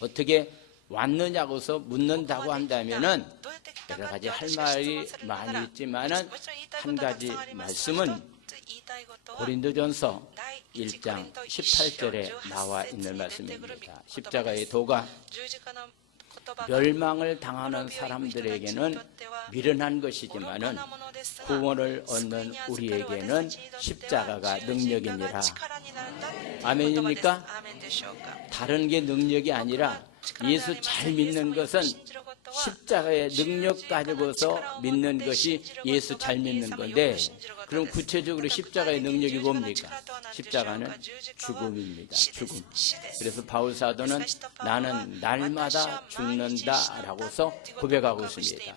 어떻게 왔느냐고서 묻는다고 한다면은 여러 가지 할 말이 많이 있지만은 한 가지 말씀은 고린도전서 1장 18절에 나와 있는 말씀입니다. 십자가의 도가 멸망을 당하는 사람들에게는 미련한 것이지만은 구원을 얻는 우리에게는 십자가가 능력이니라. 아멘입니까? 다른 게 능력이 아니라 예수 잘 믿는 것은 십자가의 능력 가지고서 믿는 것이 예수 잘 믿는 건데, 그럼 구체적으로 십자가의 능력이 뭡니까? 십자가는 죽음입니다. 죽음. 그래서 바울 사도는 나는 날마다 죽는다라고서 고백하고 있습니다.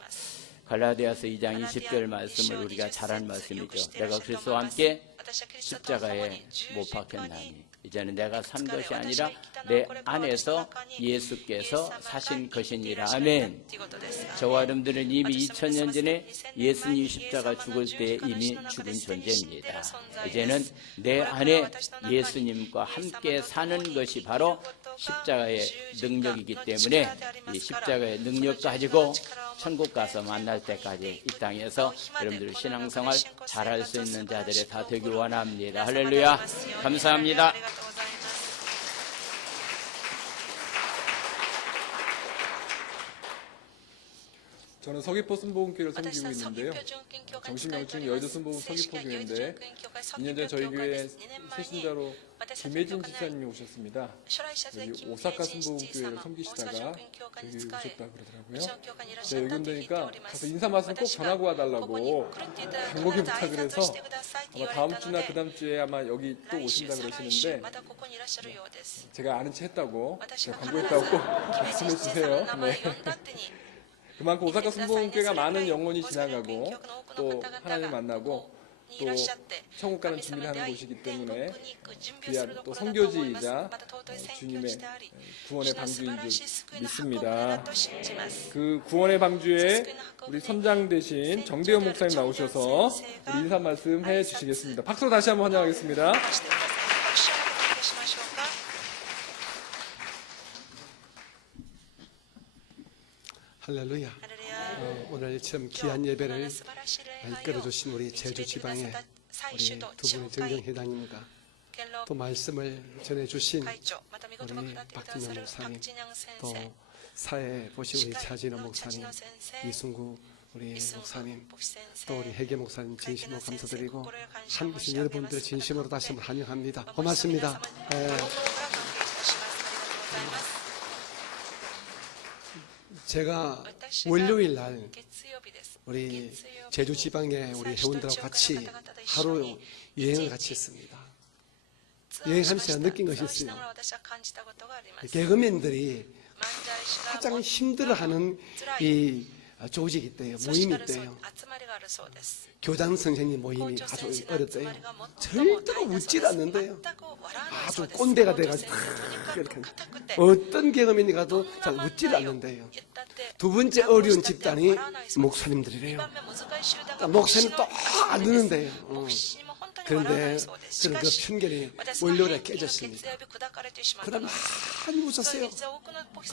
갈라디아서 2장 20절 말씀을 우리가 잘 아는 말씀이죠. 내가 그리스도와 함께 십자가에 못 박혔나니 이제는 내가 산 것이 아니라 내 안에서 예수께서 사신 것이니라. 아멘. 저와 여러분들은 이미 2000년 전에 예수님 십자가 죽을 때 이미 죽은 존재입니다. 이제는 내 안에 예수님과 함께 사는 것이 바로 십자가의 능력이기 때문에 이 십자가의 능력 가지고 천국 가서 만날 때까지 이 땅에서 여러분들 신앙생활 잘할 수 있는 자들이 다 되길 원합니다. 할렐루야. 감사합니다. 저는 서귀포 순복음교회를 섬기고 있는데요. 정신명칭 여의도 순복음 서귀포교회인데 2년 전 저희 교회 새신자로 김혜진 집사님이 오셨습니다. 여기 오사카 순복음교회를 섬기시다가 여기 오셨다 그러더라고요. 제가 여기 온다니까 가서 인사 말씀 꼭 전하고 와달라고 간곡히 부탁을 해서 아마 다음 주나 그 다음 주에 아마 여기 또 오신다 그러시는데 제가 아는 체 했다고, 제가 광고했다고 꼭 말씀해 주세요. 네. 그만큼 오사카 순복음교회가 많은 영혼이 지나가고 또 하나님 만나고 또 천국 가는 준비를 하는 곳이기 때문에 귀한 또 선교지이자 주님의 구원의 방주인 줄 믿습니다. 그 구원의 방주에 우리 선장 대신 정대현 목사님 나오셔서 우리 인사 말씀 해 주시겠습니다. 박수로 다시 한번 환영하겠습니다. 할렐루야. 오늘 참 귀한 예배를 이끌어주신 우리 제주지방의 우리 두 분의 정정회장님과 또 말씀을 전해주신 우리 박진영 목사님, 또 사회 보신 우리 차진호 목사님, 이순구 우리 목사님, 또 우리 회계 목사님 진심으로 감사드리고 함께 계신 여러분들 진심으로 다시 한번 환영합니다. 고맙습니다. 제가 월요일 날 우리 제주 지방의 우리 회원들하고 같이 하루 여행을 같이 했습니다. 여행하면서 제가 느낀 것이 있어요. 개그맨들이 가장 힘들어하는 이 조직이 있대요. 모임이 있대요. 교장 선생님 모임이 아주 어렵대요. 절대로 웃질 않는데요. 아주 꼰대가 돼가지고 이렇게 어떤 개그맨이 가도 잘 웃질 않는데요. 두 번째 어려운 집단이 목사님들이래요. 목사님 또 안 듣는데요. 그런데 그런 그 편견이 월요일에 깨졌습니다. 그러다 많이 웃었어요.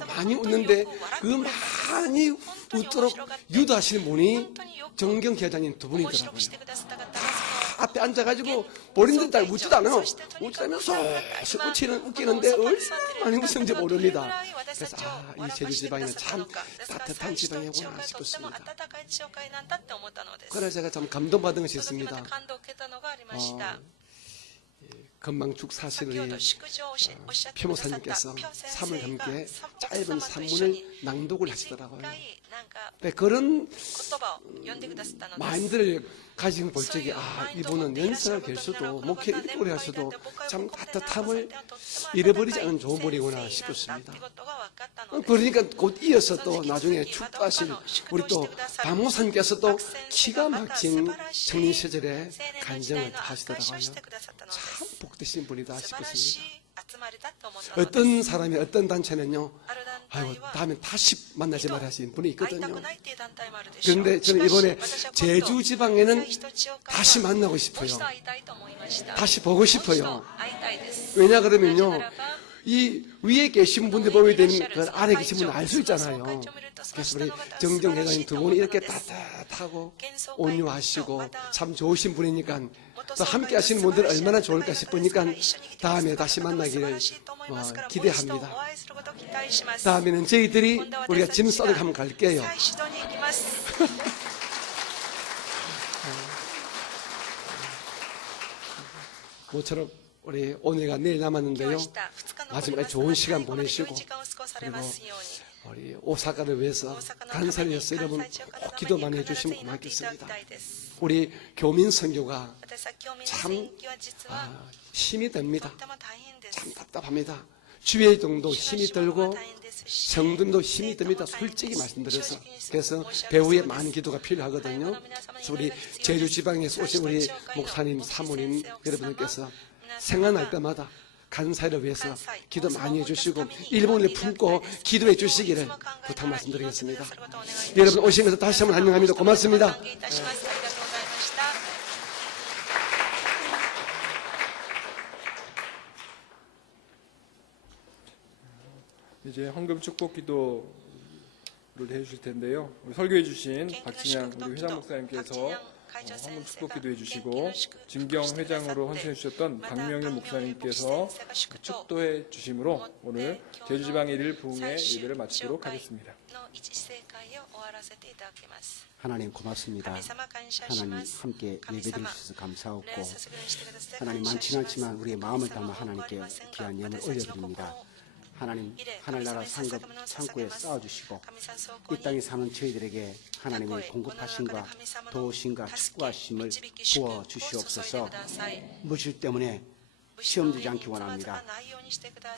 많이 웃는데 그 많이 웃도록 유도하시는 분이 정경 계장님 두 분이더라고요. 앞에 앉아가지고 본인들 잘 웃지도 않아요. 웃자면 쏙 웃기는데 얼마나 많이 웃는지 모릅니다. 그래서 이 제주지방에는 참 따뜻한 지방이구나 싶었습니다. 그래서 제가 참 감동받은 것이 있습니다. 금방죽 사시는 표모사님께서 3월 함께 짧은 산문을 낭독을 하시더라고요. 네, 그런 마인드를 가지고 볼 적에 이분은 연세가 될 수도 목회를 오래 할 수도 참 따뜻함을 잃어버리지 않은 좋은 분이구나 싶었습니다. 그러니까 곧 이어서 또 나중에 축도하실 우리 또 박목사님께서 또 기가 막힌 청년 시절에 간증을 하시더라고요. 참 복되신 분이다 싶었습니다. 어떤 사람이 어떤 단체는요, 다음에 다시 만나지 말아 하신 분이 있거든요. 그런데 저는 이번에 제주 지방에는 다시 만나고 싶어요. 다시 보고 싶어요. 왜냐 그러면요, 이 위에 계신 분들 보게 되면 그 아래 계신 분은 알 수 있잖아요. 그래서 우리 정정 회장님 두 분이 이렇게 따뜻하고 온유하시고 참 좋으신 분이니까 또 함께 하시는 분들 얼마나 좋을까 싶으니까 다음에 다시 만나기를 기대합니다. 다음에는 저희들이 우리가 짐 싸러 한번 갈게요. 모처럼 우리 오늘과 내일 남았는데요. 마지막에 좋은 시간 보내시고 그리고 우리 오사카를 위해서 간사리에서 여러분 꼭 기도 많이 해주시면 고맙겠습니다. 우리 교민 선교가 참 힘이 듭니다. 참 답답합니다. 주회정도 힘이 들고 성도도 힘이 듭니다. 솔직히 말씀드려서. 그래서 배후에 많은 기도가 필요하거든요. 그래서 우리 제주 지방에서 오신 우리 목사님, 사모님 여러분들께서 생각날 때마다 간사를 위해서 기도 많이 해주시고 일본을 품고 기도해 주시기를 부탁 말씀드리겠습니다. 여러분 오신 것을 다시 한번 환영합니다. 고맙습니다. 이제 헌금 축복 기도를 해주실 텐데요. 우리 설교해 주신 박진양 우리 회장 목사님께서 헌금 축복 기도해 주시고 진경 회장으로 헌신해 주셨던 박명일 목사님께서 축도해 주심으로 오늘 제주지방 1일 부흥회 예배를 마치도록 하겠습니다. 하나님 고맙습니다. 하나님 함께 예배드릴 수 있어서 감사하고 하나님 많지는 않지만 우리의 마음을 담아 하나님께 귀한 예물 올려드립니다. 하나님 하늘나라 상급 창고에 쌓아주시고 이 땅에 사는 저희들에게 하나님의 공급하심과 도우심과 축구하심을 부어주시옵소서. 물질 때문에 시험되지 않기 원합니다.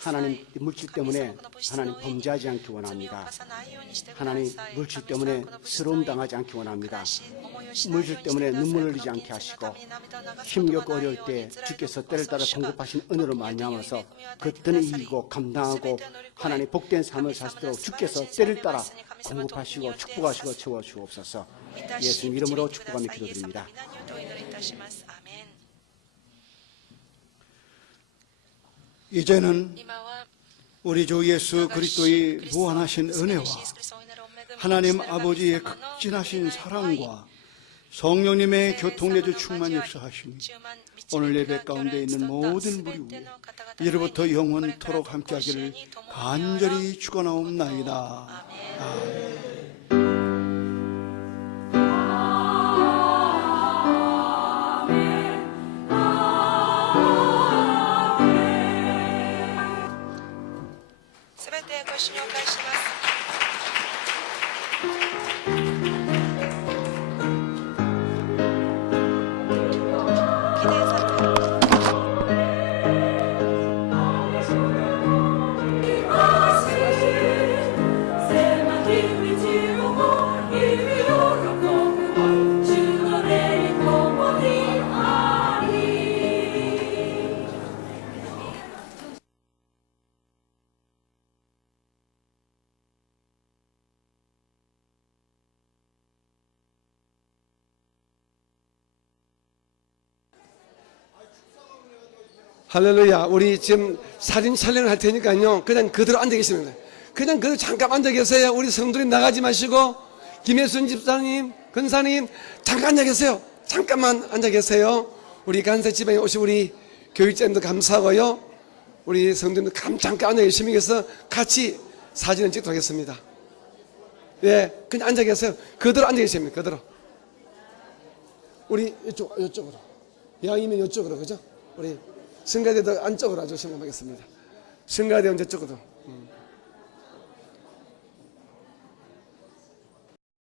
하나님 물질 때문에 하나님 범죄하지 않기 원합니다. 하나님 물질 때문에 서러움 당하지 않기 원합니다. 물질 때문에 눈물 흘리지 않게 하시고 힘겹고 어려울 때 주께서 때를 따라 공급하신 은혜로 말미암아서 그 뜻을 이기고 감당하고 하나님 복된 삶을 살 수 있도록 주께서 때를 따라 공급하시고 축복하시고 채워주옵소서. 예수님 이름으로 축복하며 기도드립니다. 이제는 우리 주 예수 그리스도의 무한하신 은혜와 하나님 아버지의 극진하신 사랑과 성령님의 교통내주 충만 역사하심이 오늘 예배 가운데 있는 모든 무리 위에 이제부터 영원토록 함께하기를 간절히 축원하옵나이다. 아멘. 할렐루야. 우리 지금 사진 촬영을 할 테니까요. 그냥 그대로 앉아 계시면 돼요. 그냥 그대로 잠깐 앉아 계세요. 우리 성도님 나가지 마시고 김혜순 집사님, 근사님 잠깐 앉아 계세요. 잠깐만 앉아 계세요. 우리 간세 지방에 오신 우리 교육자님도 감사하고요. 우리 성도님도 잠깐 앉아 열심히 해서 같이 사진을 찍도록 하겠습니다. 예, 그냥 앉아 계세요. 그대로 앉아 계십니다. 그대로. 우리 이쪽으로. 양이면 이쪽으로, 그죠? 우리 승가대도 안쪽으로 와주시면 되겠습니다. 승가대원 저쪽으로.